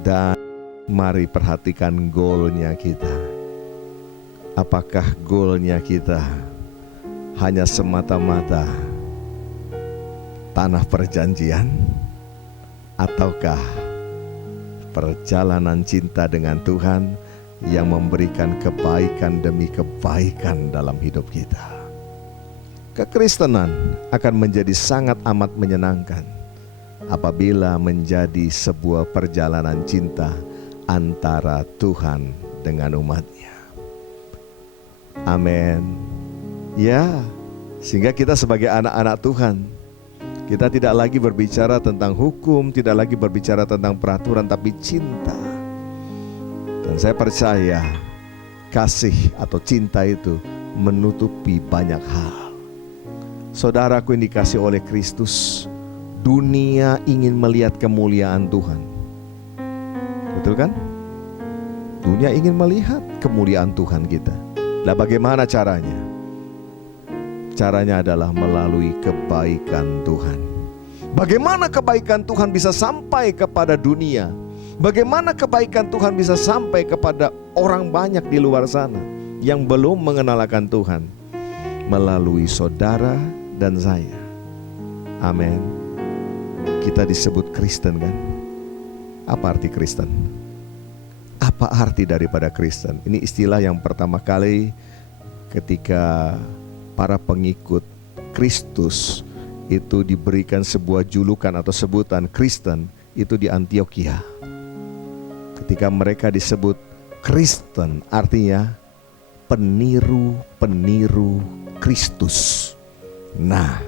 Dan mari perhatikan goalnya kita. Apakah goalnya kita hanya semata-mata tanah perjanjian, ataukah perjalanan cinta dengan Tuhan yang memberikan kebaikan demi kebaikan dalam hidup kita? Kekristenan akan menjadi sangat amat menyenangkan apabila menjadi sebuah perjalanan cinta antara Tuhan dengan umatnya. Amin. Ya, sehingga kita sebagai anak-anak Tuhan, kita tidak lagi berbicara tentang hukum, tidak lagi berbicara tentang peraturan, tapi cinta. Dan saya percaya kasih atau cinta itu menutupi banyak hal. Saudaraku yang dikasih oleh Kristus, dunia ingin melihat kemuliaan Tuhan. Betul kan? Dunia ingin melihat kemuliaan Tuhan kita. Nah, bagaimana caranya? Caranya adalah melalui kebaikan Tuhan. Bagaimana kebaikan Tuhan bisa sampai kepada dunia? Bagaimana kebaikan Tuhan bisa sampai kepada orang banyak di luar sana yang belum mengenal akan Tuhan? Melalui saudara dan saya. Amin. Kita disebut Kristen kan? Apa arti Kristen? Apa arti daripada Kristen? Ini istilah yang pertama kali ketika para pengikut Kristus itu diberikan sebuah julukan atau sebutan Kristen itu di Antioquia. Ketika mereka disebut Kristen, artinya peniru-peniru Kristus. Nah,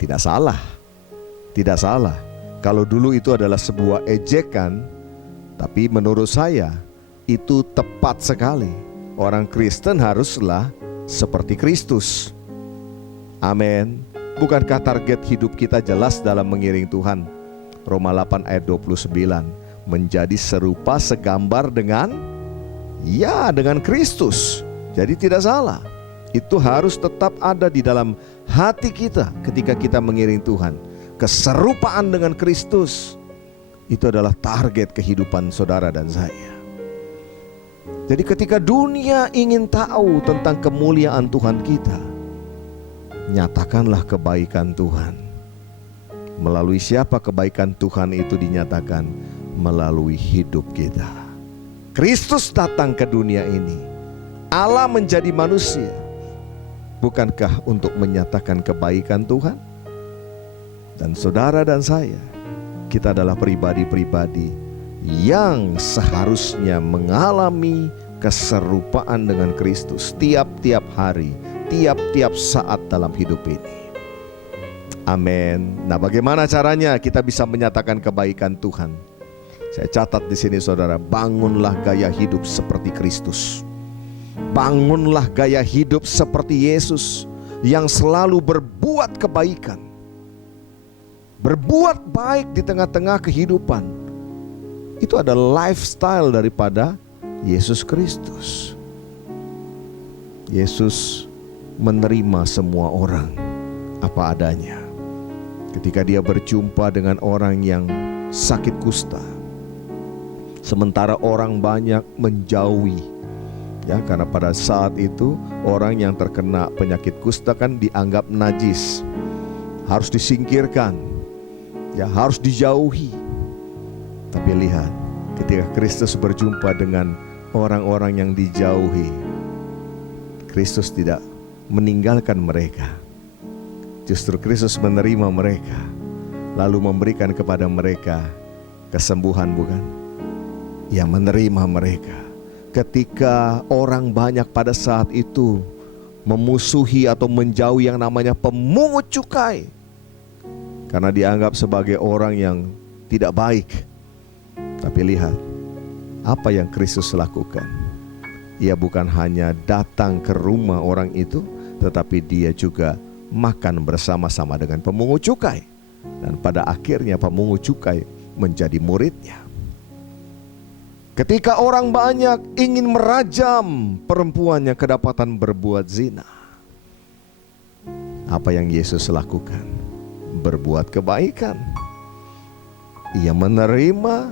tidak salah. Kalau dulu itu adalah sebuah ejekan, tapi menurut saya itu tepat sekali. Orang Kristen haruslah seperti Kristus. Amin. Bukankah target hidup kita jelas dalam mengiring Tuhan? Roma 8 ayat 29, menjadi serupa segambar dengan Kristus. Jadi tidak salah. Itu harus tetap ada di dalam hati kita ketika kita mengiring Tuhan. Keserupaan dengan Kristus itu adalah target kehidupan saudara dan saya. Jadi ketika dunia ingin tahu tentang kemuliaan Tuhan kita, nyatakanlah kebaikan Tuhan. Melalui siapa kebaikan Tuhan itu dinyatakan? Melalui hidup kita. Kristus datang ke dunia ini, Allah menjadi manusia. Bukankah untuk menyatakan kebaikan Tuhan? Dan saudara dan saya, kita adalah pribadi-pribadi yang seharusnya mengalami keserupaan dengan Kristus tiap-tiap hari, tiap-tiap saat dalam hidup ini. Amin. Nah, bagaimana caranya kita bisa menyatakan kebaikan Tuhan? Saya catat di sini saudara, bangunlah gaya hidup seperti Kristus. Bangunlah gaya hidup seperti Yesus yang selalu berbuat kebaikan. Berbuat baik di tengah-tengah kehidupan. Itu adalah lifestyle daripada Yesus Kristus. Yesus menerima semua orang apa adanya. Ketika dia berjumpa dengan orang yang sakit kusta, sementara orang banyak menjauhi, ya, karena pada saat itu orang yang terkena penyakit kusta kan dianggap najis, harus disingkirkan, ya, harus dijauhi. Tapi lihat, ketika Kristus berjumpa dengan orang-orang yang dijauhi, Kristus tidak meninggalkan mereka. Justru Kristus menerima mereka, lalu memberikan kepada mereka kesembuhan, bukan? Ya, menerima mereka. Ketika orang banyak pada saat itu memusuhi atau menjauhi yang namanya pemungut cukai, karena dianggap sebagai orang yang tidak baik. Tapi lihat apa yang Kristus lakukan. Ia bukan hanya datang ke rumah orang itu, tetapi dia juga makan bersama-sama dengan pemungut cukai. Dan pada akhirnya pemungut cukai menjadi muridnya. Ketika orang banyak ingin merajam perempuan yang kedapatan berbuat zina, apa yang Yesus lakukan? Berbuat kebaikan. Ia menerima,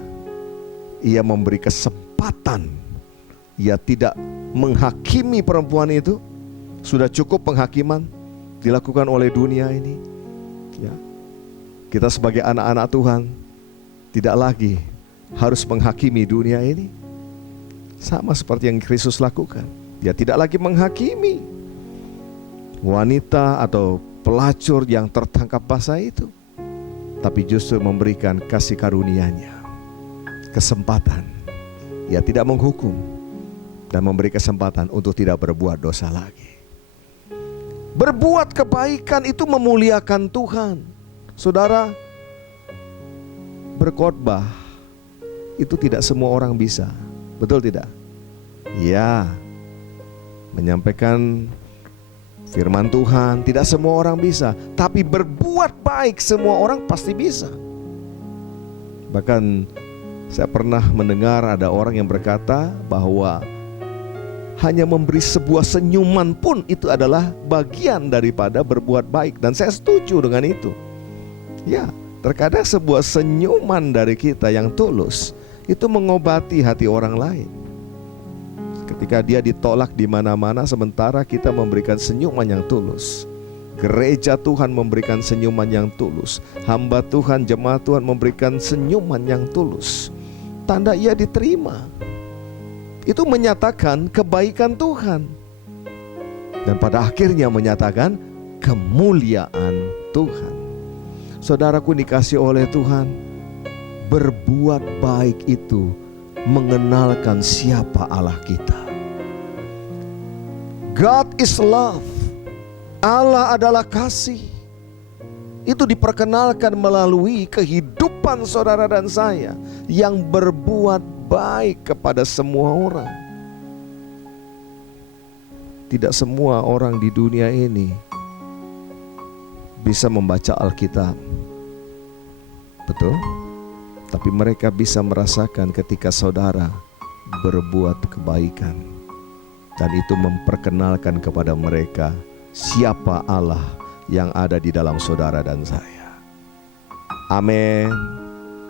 ia memberi kesempatan. Ia tidak menghakimi perempuan itu. Sudah cukup penghakiman dilakukan oleh dunia ini, ya. Kita sebagai anak-anak Tuhan tidak lagi harus menghakimi dunia ini. Sama seperti yang Kristus lakukan. Dia tidak lagi menghakimi wanita atau pelacur yang tertangkap basah itu, tapi justru memberikan kasih karunia-Nya, kesempatan. Ia tidak menghukum dan memberi kesempatan untuk tidak berbuat dosa lagi. Berbuat kebaikan itu memuliakan Tuhan. Saudara, berkhotbah itu tidak semua orang bisa. Betul tidak? Ya, menyampaikan firman Tuhan tidak semua orang bisa. Tapi berbuat baik semua orang pasti bisa. Bahkan saya pernah mendengar ada orang yang berkata bahwa hanya memberi sebuah senyuman pun itu adalah bagian daripada berbuat baik. Dan saya setuju dengan itu. Ya, terkadang sebuah senyuman dari kita yang tulus itu mengobati hati orang lain. Ketika dia ditolak di mana-mana, sementara kita memberikan senyuman yang tulus. Gereja Tuhan memberikan senyuman yang tulus. Hamba Tuhan, jemaat Tuhan memberikan senyuman yang tulus. Tanda ia diterima. Itu menyatakan kebaikan Tuhan. Dan pada akhirnya menyatakan kemuliaan Tuhan. Saudaraku dikasih oleh Tuhan, berbuat baik itu mengenalkan siapa Allah kita. God is love. Allah adalah kasih. Itu diperkenalkan melalui kehidupan kehidupan saudara dan saya yang berbuat baik kepada semua orang. Tidak semua orang di dunia ini bisa membaca Alkitab, betul? Tapi mereka bisa merasakan ketika saudara berbuat kebaikan, dan itu memperkenalkan kepada mereka siapa Allah yang ada di dalam saudara dan saya. Amin.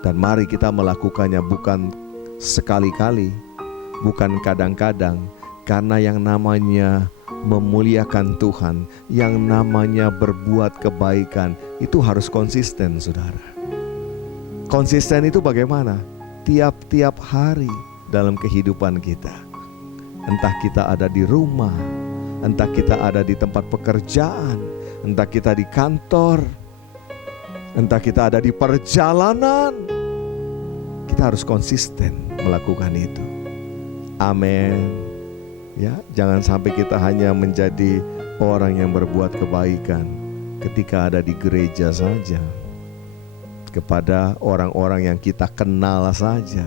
Dan mari kita melakukannya bukan sekali-kali, bukan kadang-kadang, karena yang namanya memuliakan Tuhan, yang namanya berbuat kebaikan, itu harus konsisten, saudara. Konsisten itu bagaimana? Tiap-tiap hari dalam kehidupan kita. Entah kita ada di rumah, entah kita ada di tempat pekerjaan, entah kita di kantor, entah kita ada di perjalanan, kita harus konsisten melakukan itu. Amin. Ya, jangan sampai kita hanya menjadi orang yang berbuat kebaikan ketika ada di gereja saja, kepada orang-orang yang kita kenal saja.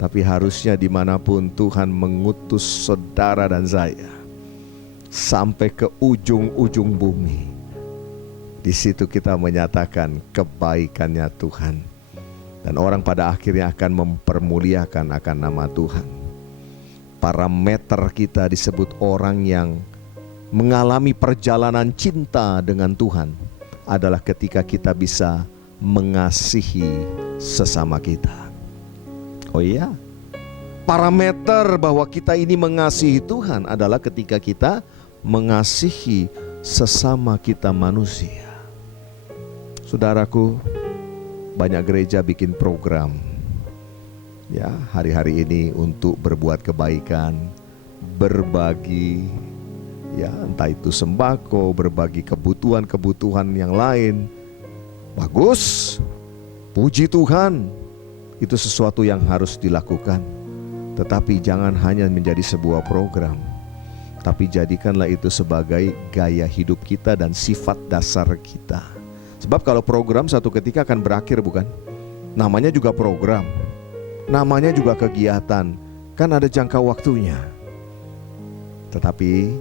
Tapi harusnya dimanapun Tuhan mengutus saudara dan saya, sampai ke ujung-ujung bumi, di situ kita menyatakan kebaikannya Tuhan, dan orang pada akhirnya akan mempermuliakan akan nama Tuhan. Parameter kita disebut orang yang mengalami perjalanan cinta dengan Tuhan adalah ketika kita bisa mengasihi sesama kita. Oh iya, parameter bahwa kita ini mengasihi Tuhan adalah ketika kita mengasihi sesama kita manusia. Saudaraku, banyak gereja bikin program, ya, hari-hari ini untuk berbuat kebaikan, berbagi, ya, entah itu sembako, berbagi kebutuhan-kebutuhan yang lain. Bagus, puji Tuhan, itu sesuatu yang harus dilakukan. Tetapi jangan hanya menjadi sebuah program, tapi jadikanlah itu sebagai gaya hidup kita dan sifat dasar kita. Sebab kalau program satu ketika akan berakhir, bukan? Namanya juga program, namanya juga kegiatan, kan ada jangka waktunya. Tetapi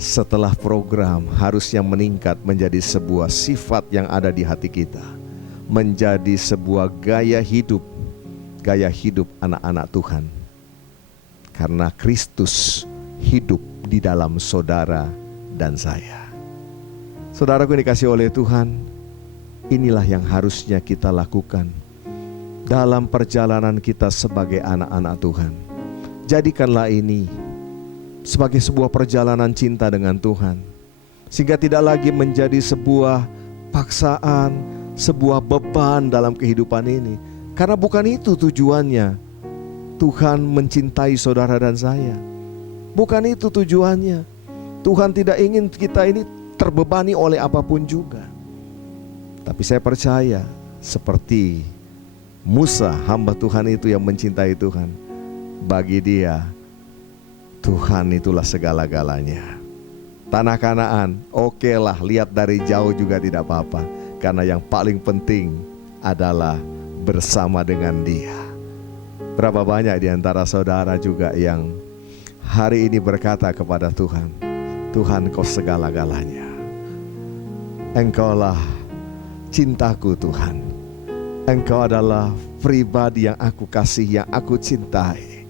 setelah program harusnya meningkat menjadi sebuah sifat yang ada di hati kita, menjadi sebuah gaya hidup anak-anak Tuhan. Karena Kristus hidup di dalam saudara dan saya. Saudaraku yang dikasihi oleh Tuhan, inilah yang harusnya kita lakukan dalam perjalanan kita sebagai anak-anak Tuhan. Jadikanlah ini sebagai sebuah perjalanan cinta dengan Tuhan, sehingga tidak lagi menjadi sebuah paksaan, sebuah beban dalam kehidupan ini. Karena bukan itu tujuannya Tuhan mencintai saudara dan saya. Bukan itu tujuannya. Tuhan tidak ingin kita ini terbebani oleh apapun juga. Tapi saya percaya seperti Musa, hamba Tuhan itu yang mencintai Tuhan, bagi dia Tuhan itulah segala-galanya. Tanah Kanaan, okelah, lihat dari jauh juga tidak apa-apa, karena yang paling penting adalah bersama dengan Dia. Berapa banyak di antara saudara juga yang hari ini berkata kepada Tuhan, Tuhan, Kau segala-galanya. Engkaulah cintaku Tuhan. Engkau adalah pribadi yang aku kasih, yang aku cintai.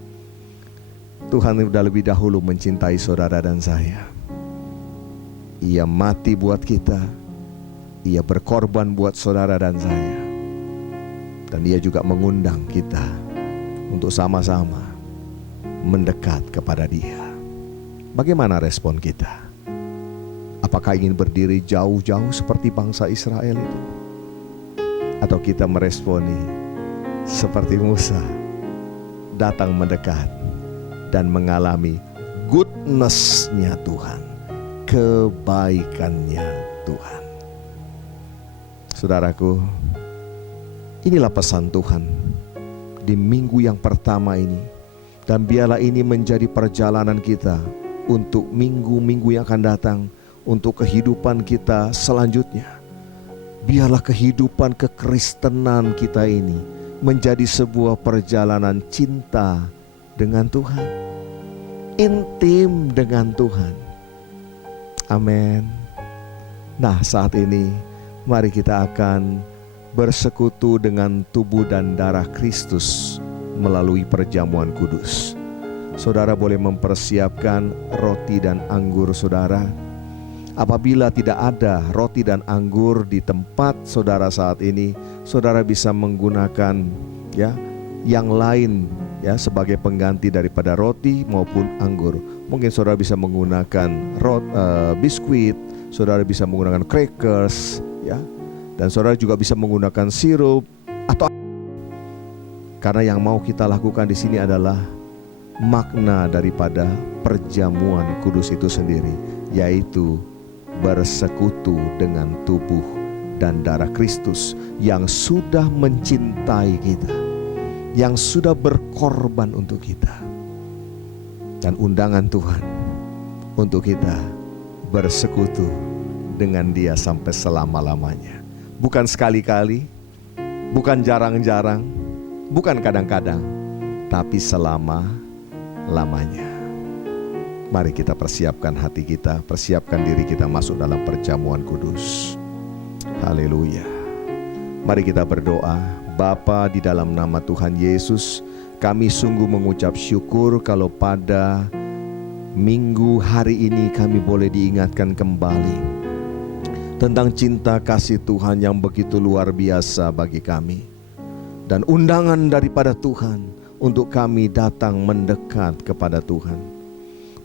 Tuhan sudah lebih dahulu mencintai saudara dan saya. Ia mati buat kita. Ia berkorban buat saudara dan saya. Dan Dia juga mengundang kita untuk sama-sama mendekat kepada Dia. Bagaimana respon kita? Apakah ingin berdiri jauh-jauh seperti bangsa Israel itu? Atau kita meresponi seperti Musa, datang mendekat dan mengalami goodness-nya Tuhan, kebaikannya Tuhan. Saudaraku, inilah pesan Tuhan di minggu yang pertama ini, dan biarlah ini menjadi perjalanan kita untuk minggu-minggu yang akan datang, untuk kehidupan kita selanjutnya. Biarlah kehidupan kekristenan kita ini menjadi sebuah perjalanan cinta dengan Tuhan, intim dengan Tuhan. Amin. Nah, saat ini mari kita akan bersekutu dengan tubuh dan darah Kristus melalui perjamuan kudus. Saudara boleh mempersiapkan roti dan anggur saudara. Apabila tidak ada roti dan anggur di tempat saudara saat ini, saudara bisa menggunakan yang lain sebagai pengganti daripada roti maupun anggur. Mungkin saudara bisa menggunakan biskuit, saudara bisa menggunakan crackers, dan saudara juga bisa menggunakan sirup atau, karena yang mau kita lakukan di sini adalah makna daripada perjamuan kudus itu sendiri, yaitu bersekutu dengan tubuh dan darah Kristus yang sudah mencintai kita, yang sudah berkorban untuk kita, dan undangan Tuhan untuk kita bersekutu dengan Dia sampai selama-lamanya. Bukan sekali-kali, bukan jarang-jarang, bukan kadang-kadang, tapi selama-lamanya. Mari kita persiapkan hati kita, persiapkan diri kita masuk dalam perjamuan kudus. Haleluya. Mari kita berdoa. Bapa, di dalam nama Tuhan Yesus, kami sungguh mengucap syukur kalau pada minggu hari ini kami boleh diingatkan kembali tentang cinta kasih Tuhan yang begitu luar biasa bagi kami, dan undangan daripada Tuhan untuk kami datang mendekat kepada Tuhan.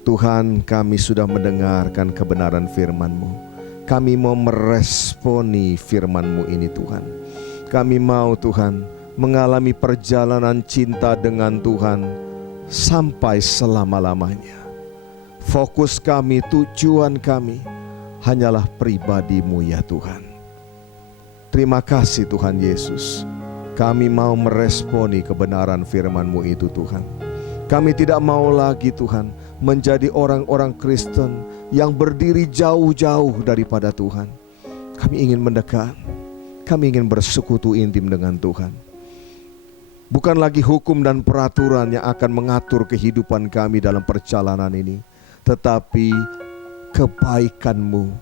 Tuhan, kami sudah mendengarkan kebenaran firman-Mu. Kami mau meresponi firman-Mu ini Tuhan. Kami mau Tuhan mengalami perjalanan cinta dengan Tuhan sampai selama-lamanya. Fokus kami, tujuan kami hanyalah pribadi-Mu ya Tuhan. Terima kasih Tuhan Yesus. Kami mau meresponi kebenaran firman-Mu itu Tuhan. Kami tidak mau lagi Tuhan menjadi orang-orang Kristen yang berdiri jauh-jauh daripada Tuhan. Kami ingin mendekat. Kami ingin bersekutu intim dengan Tuhan. Bukan lagi hukum dan peraturan yang akan mengatur kehidupan kami dalam perjalanan ini, tetapi kebaikan-Mu,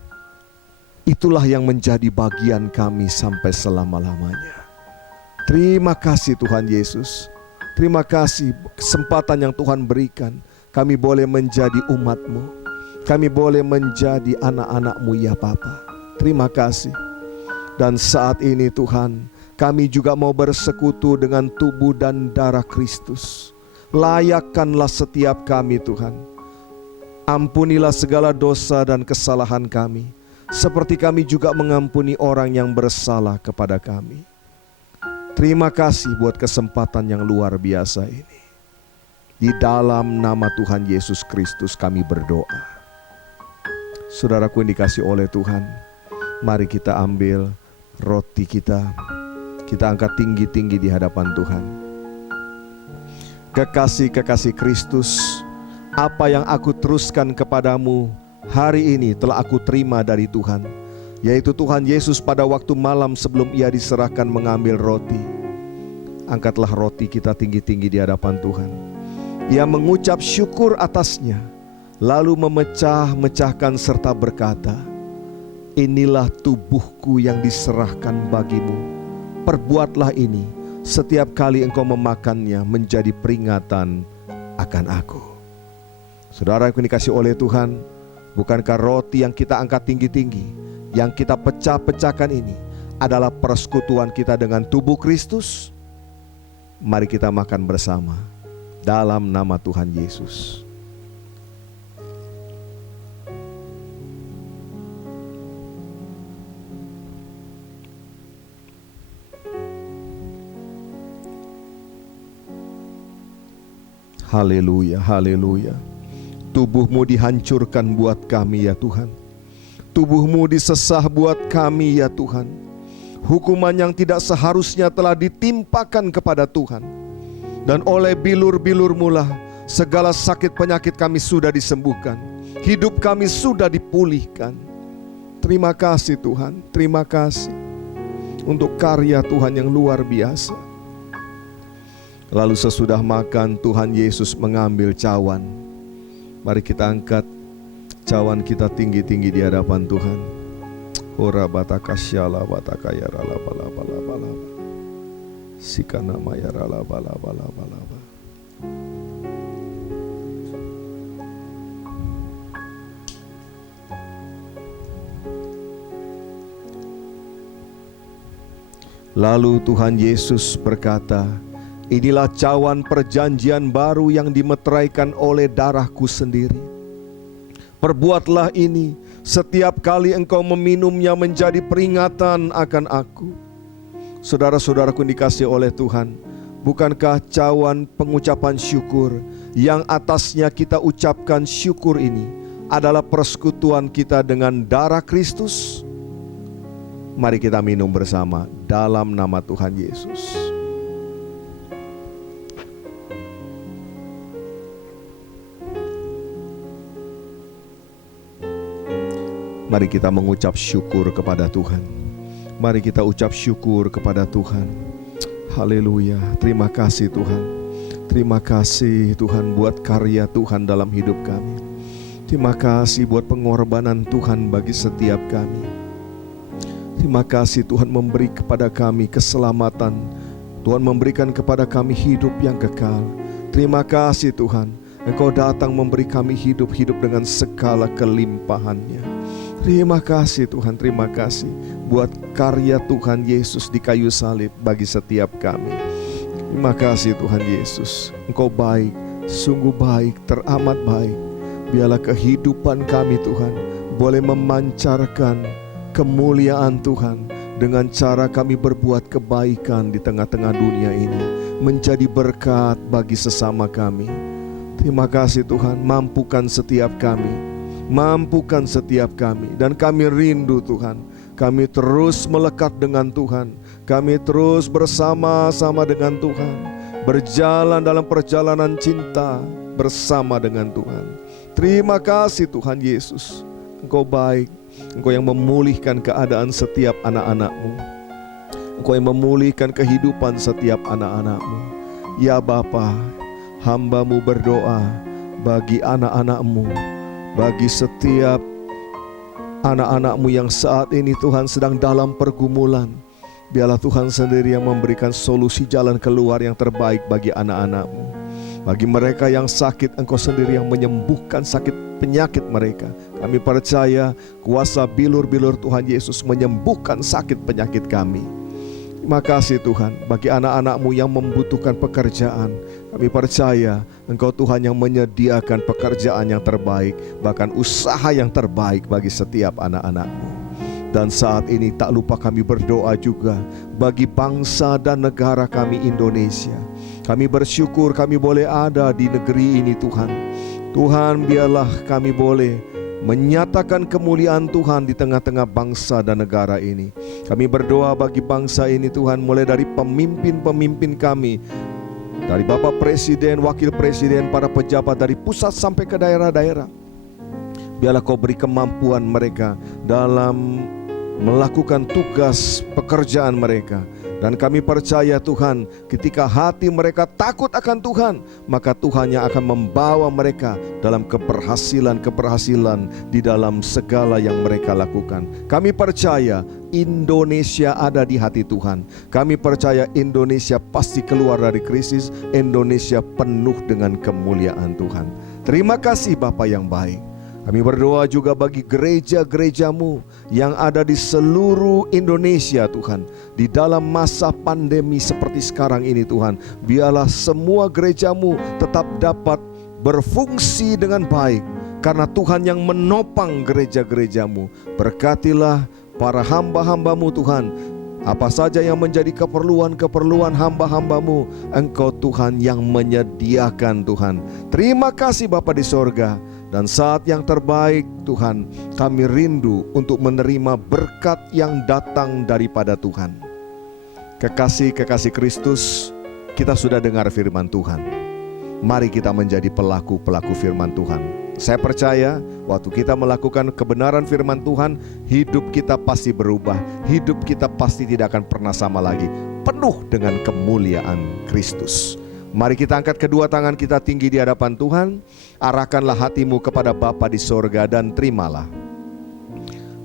itulah yang menjadi bagian kami sampai selama-lamanya. Terima kasih Tuhan Yesus. Terima kasih kesempatan yang Tuhan berikan. Kami boleh menjadi umat-Mu. Kami boleh menjadi anak-anak-Mu ya Bapa. Terima kasih. Dan saat ini Tuhan, kami juga mau bersekutu dengan tubuh dan darah Kristus. Layakkanlah setiap kami Tuhan. Ampunilah segala dosa dan kesalahan kami, seperti kami juga mengampuni orang yang bersalah kepada kami. Terima kasih buat kesempatan yang luar biasa ini. Di dalam nama Tuhan Yesus Kristus kami berdoa. Saudaraku yang dikasih oleh Tuhan, mari kita ambil roti kita. Kita angkat tinggi-tinggi di hadapan Tuhan. Kekasih-kekasih Kristus, apa yang aku teruskan kepadamu hari ini telah aku terima dari Tuhan, yaitu Tuhan Yesus pada waktu malam sebelum Ia diserahkan mengambil roti. Angkatlah roti kita tinggi-tinggi di hadapan Tuhan. Ia mengucap syukur atasnya, lalu memecah-mecahkan serta berkata, "Inilah tubuhku yang diserahkan bagimu. Perbuatlah ini setiap kali engkau memakannya menjadi peringatan akan aku." Saudara yang dikasihi oleh Tuhan, bukankah roti yang kita angkat tinggi-tinggi, yang kita pecah-pecahkan ini adalah persekutuan kita dengan tubuh Kristus? Mari kita makan bersama dalam nama Tuhan Yesus. Haleluya, haleluya. Tubuh-Mu dihancurkan buat kami ya Tuhan. Tubuh-Mu disesah buat kami ya Tuhan. Hukuman yang tidak seharusnya telah ditimpakan kepada Tuhan. Dan oleh bilur-bilur-Mu lah segala sakit penyakit kami sudah disembuhkan. Hidup kami sudah dipulihkan. Terima kasih Tuhan, terima kasih. untuk karya Tuhan yang luar biasa. Lalu sesudah makan, Tuhan Yesus mengambil cawan. Mari kita angkat cawan kita tinggi-tinggi di hadapan Tuhan. Ora batakasyala batakaya rala bala bala bala. Sikana maya rala bala bala bala. Lalu Tuhan Yesus berkata, inilah cawan perjanjian baru yang dimeteraikan oleh darahku sendiri. Perbuatlah ini setiap kali engkau meminumnya menjadi peringatan akan aku. Saudara-saudaraku dikasihi oleh Tuhan, bukankah cawan pengucapan syukur yang atasnya kita ucapkan syukur ini adalah persekutuan kita dengan darah Kristus? Mari kita minum bersama dalam nama Tuhan Yesus. Mari kita mengucap syukur kepada Tuhan. Mari kita ucap syukur kepada Tuhan. Haleluya. Terima kasih Tuhan. Terima kasih Tuhan buat karya Tuhan dalam hidup kami. Terima kasih buat pengorbanan Tuhan bagi setiap kami. Terima kasih Tuhan memberi kepada kami keselamatan. Tuhan memberikan kepada kami hidup yang kekal. Terima kasih Tuhan, Engkau datang memberi kami hidup dengan segala kelimpahannya. Terima kasih Tuhan, terima kasih buat karya Tuhan Yesus di kayu salib bagi setiap kami. Terima kasih Tuhan Yesus, Engkau baik, sungguh baik, teramat baik. Biarlah kehidupan kami Tuhan boleh memancarkan kemuliaan Tuhan dengan cara kami berbuat kebaikan di tengah-tengah dunia ini, menjadi berkat bagi sesama kami. Terima kasih Tuhan, mampukan setiap kami, mampukan setiap kami, dan kami rindu Tuhan, kami terus melekat dengan Tuhan, kami terus bersama-sama dengan Tuhan, berjalan dalam perjalanan cinta bersama dengan Tuhan. Terima kasih Tuhan Yesus, Engkau baik. Engkau yang memulihkan keadaan setiap anak-anak-Mu. Engkau yang memulihkan kehidupan setiap anak-anak-Mu. Ya Bapa, hamba-Mu berdoa bagi anak-anak-Mu, bagi setiap anak-anak-Mu yang saat ini Tuhan sedang dalam pergumulan. Biarlah Tuhan sendiri yang memberikan solusi jalan keluar yang terbaik bagi anak-anak-Mu. Bagi mereka yang sakit, Engkau sendiri yang menyembuhkan sakit penyakit mereka. Kami percaya kuasa bilur-bilur Tuhan Yesus menyembuhkan sakit penyakit kami. Terima kasih Tuhan, bagi anak-anak-Mu yang membutuhkan pekerjaan, kami percaya Engkau Tuhan yang menyediakan pekerjaan yang terbaik, bahkan usaha yang terbaik bagi setiap anak-anak-Mu. Dan saat ini tak lupa kami berdoa juga bagi bangsa dan negara kami Indonesia. Kami bersyukur kami boleh ada di negeri ini Tuhan. Tuhan, biarlah kami boleh menyatakan kemuliaan Tuhan di tengah-tengah bangsa dan negara ini. Kami berdoa bagi bangsa ini Tuhan, mulai dari pemimpin-pemimpin kami, dari Bapak Presiden, Wakil Presiden, para pejabat dari pusat sampai ke daerah-daerah. Biarlah Kau beri kemampuan mereka dalam melakukan tugas pekerjaan mereka. Dan kami percaya Tuhan, ketika hati mereka takut akan Tuhan, maka Tuhan yang akan membawa mereka dalam keberhasilan di dalam segala yang mereka lakukan. Kami percaya Indonesia ada di hati Tuhan. Kami percaya Indonesia pasti keluar dari krisis. Indonesia penuh dengan kemuliaan Tuhan. Terima kasih Bapa yang baik. Kami berdoa juga bagi gereja-gereja-Mu yang ada di seluruh Indonesia Tuhan. Di dalam masa pandemi seperti sekarang ini Tuhan, biarlah semua gereja-Mu tetap dapat berfungsi dengan baik, karena Tuhan yang menopang gereja-gereja-Mu. Berkatilah para hamba-hamba-Mu Tuhan. Apa saja yang menjadi keperluan hamba-hamba-Mu, Engkau Tuhan yang menyediakan Tuhan. Terima kasih Bapa di sorga. Dan saat yang terbaik Tuhan, kami rindu untuk menerima berkat yang datang daripada Tuhan. Kekasih-kekasih Kristus, kita sudah dengar firman Tuhan. Mari kita menjadi pelaku-pelaku firman Tuhan. Saya percaya waktu kita melakukan kebenaran firman Tuhan, hidup kita pasti berubah. Hidup kita pasti tidak akan pernah sama lagi, penuh dengan kemuliaan Kristus. Mari kita angkat kedua tangan kita tinggi di hadapan Tuhan. Arahkanlah hatimu kepada Bapa di sorga dan terimalah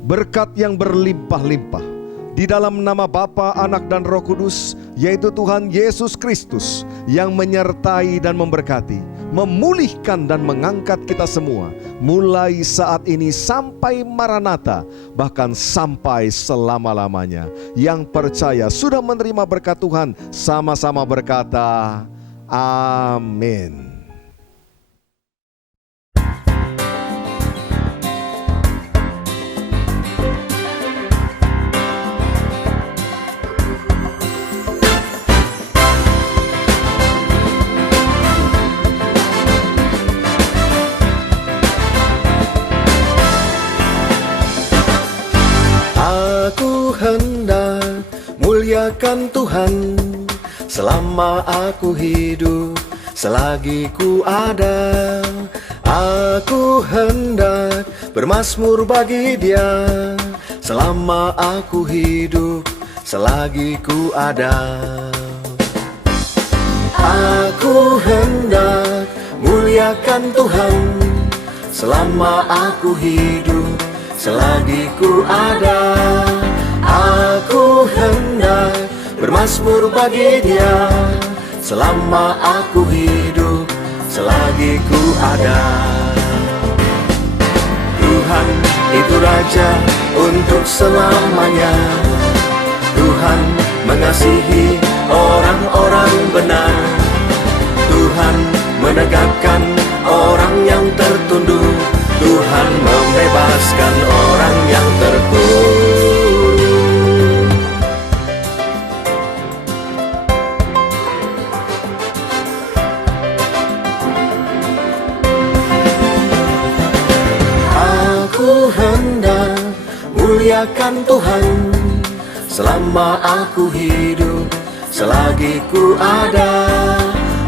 berkat yang berlimpah-limpah di dalam nama Bapa, Anak dan Roh Kudus, yaitu Tuhan Yesus Kristus, yang menyertai dan memberkati, memulihkan dan mengangkat kita semua, mulai saat ini sampai Maranatha, bahkan sampai selama-lamanya. Yang percaya sudah menerima berkat Tuhan, sama-sama berkata, amin. Aku hendak muliakan Tuhan selama aku hidup, selagi ku ada. Aku hendak bermazmur bagi Dia selama aku hidup, selagi ku ada. Aku hendak muliakan Tuhan selama aku hidup, selagi ku ada. Aku hendak bermazmur bagi Dia selama aku hidup, selagi ku ada. Tuhan itu Raja untuk selamanya. Tuhan mengasihi orang-orang benar. Tuhan menegakkan orang yang tertunduk. Tuhan membebaskan orang yang terkurung. Aku hendak muliakan Tuhan selama aku hidup, selagi ku ada.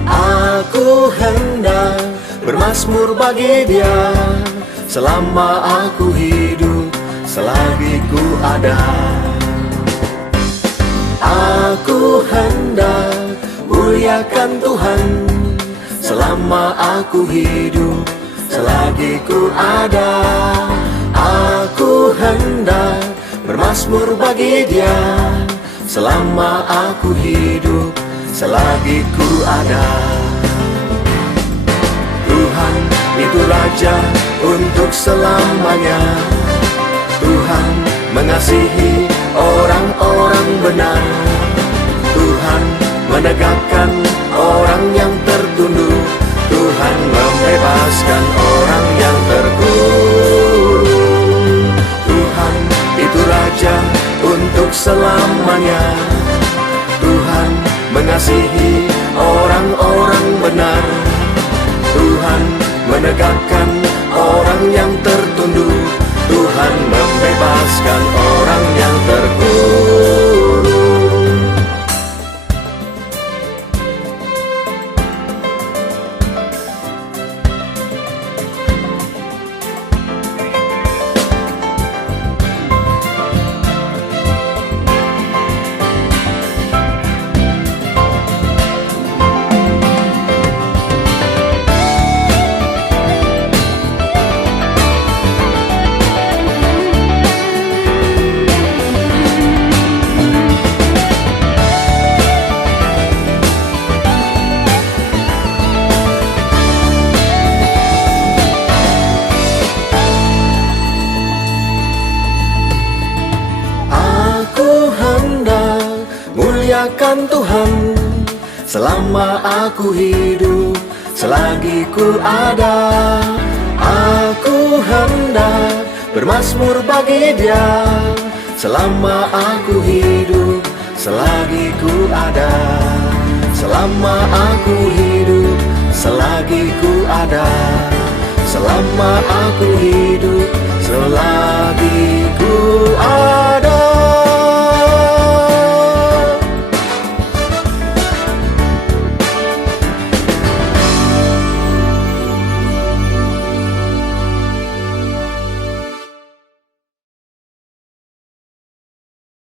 Aku hendak bermazmur bagi Dia selama aku hidup, selagi ku ada. Aku hendak muliakan Tuhan selama aku hidup, selagi ku ada. Aku hendak bermazmur bagi Dia selama aku hidup, selagi ku ada. Tuhan itu Raja untuk selamanya. Tuhan mengasihi orang-orang benar. Tuhan menegakkan orang yang tertunduk. Tuhan membebaskan orang yang terkurung. Tuhan itu Raja untuk selamanya. Tuhan mengasihi orang-orang benar. Tuhan menegakkan orang yang tertunduk. Tuhan membebaskan orang yang terkurung. Muliakan Tuhan selama aku hidup, selagi ku ada. Aku hendak bermazmur bagi Dia selama aku hidup, selagi ku ada. Selama aku hidup, selagi ku ada. Selama aku hidup, selagi ku ada.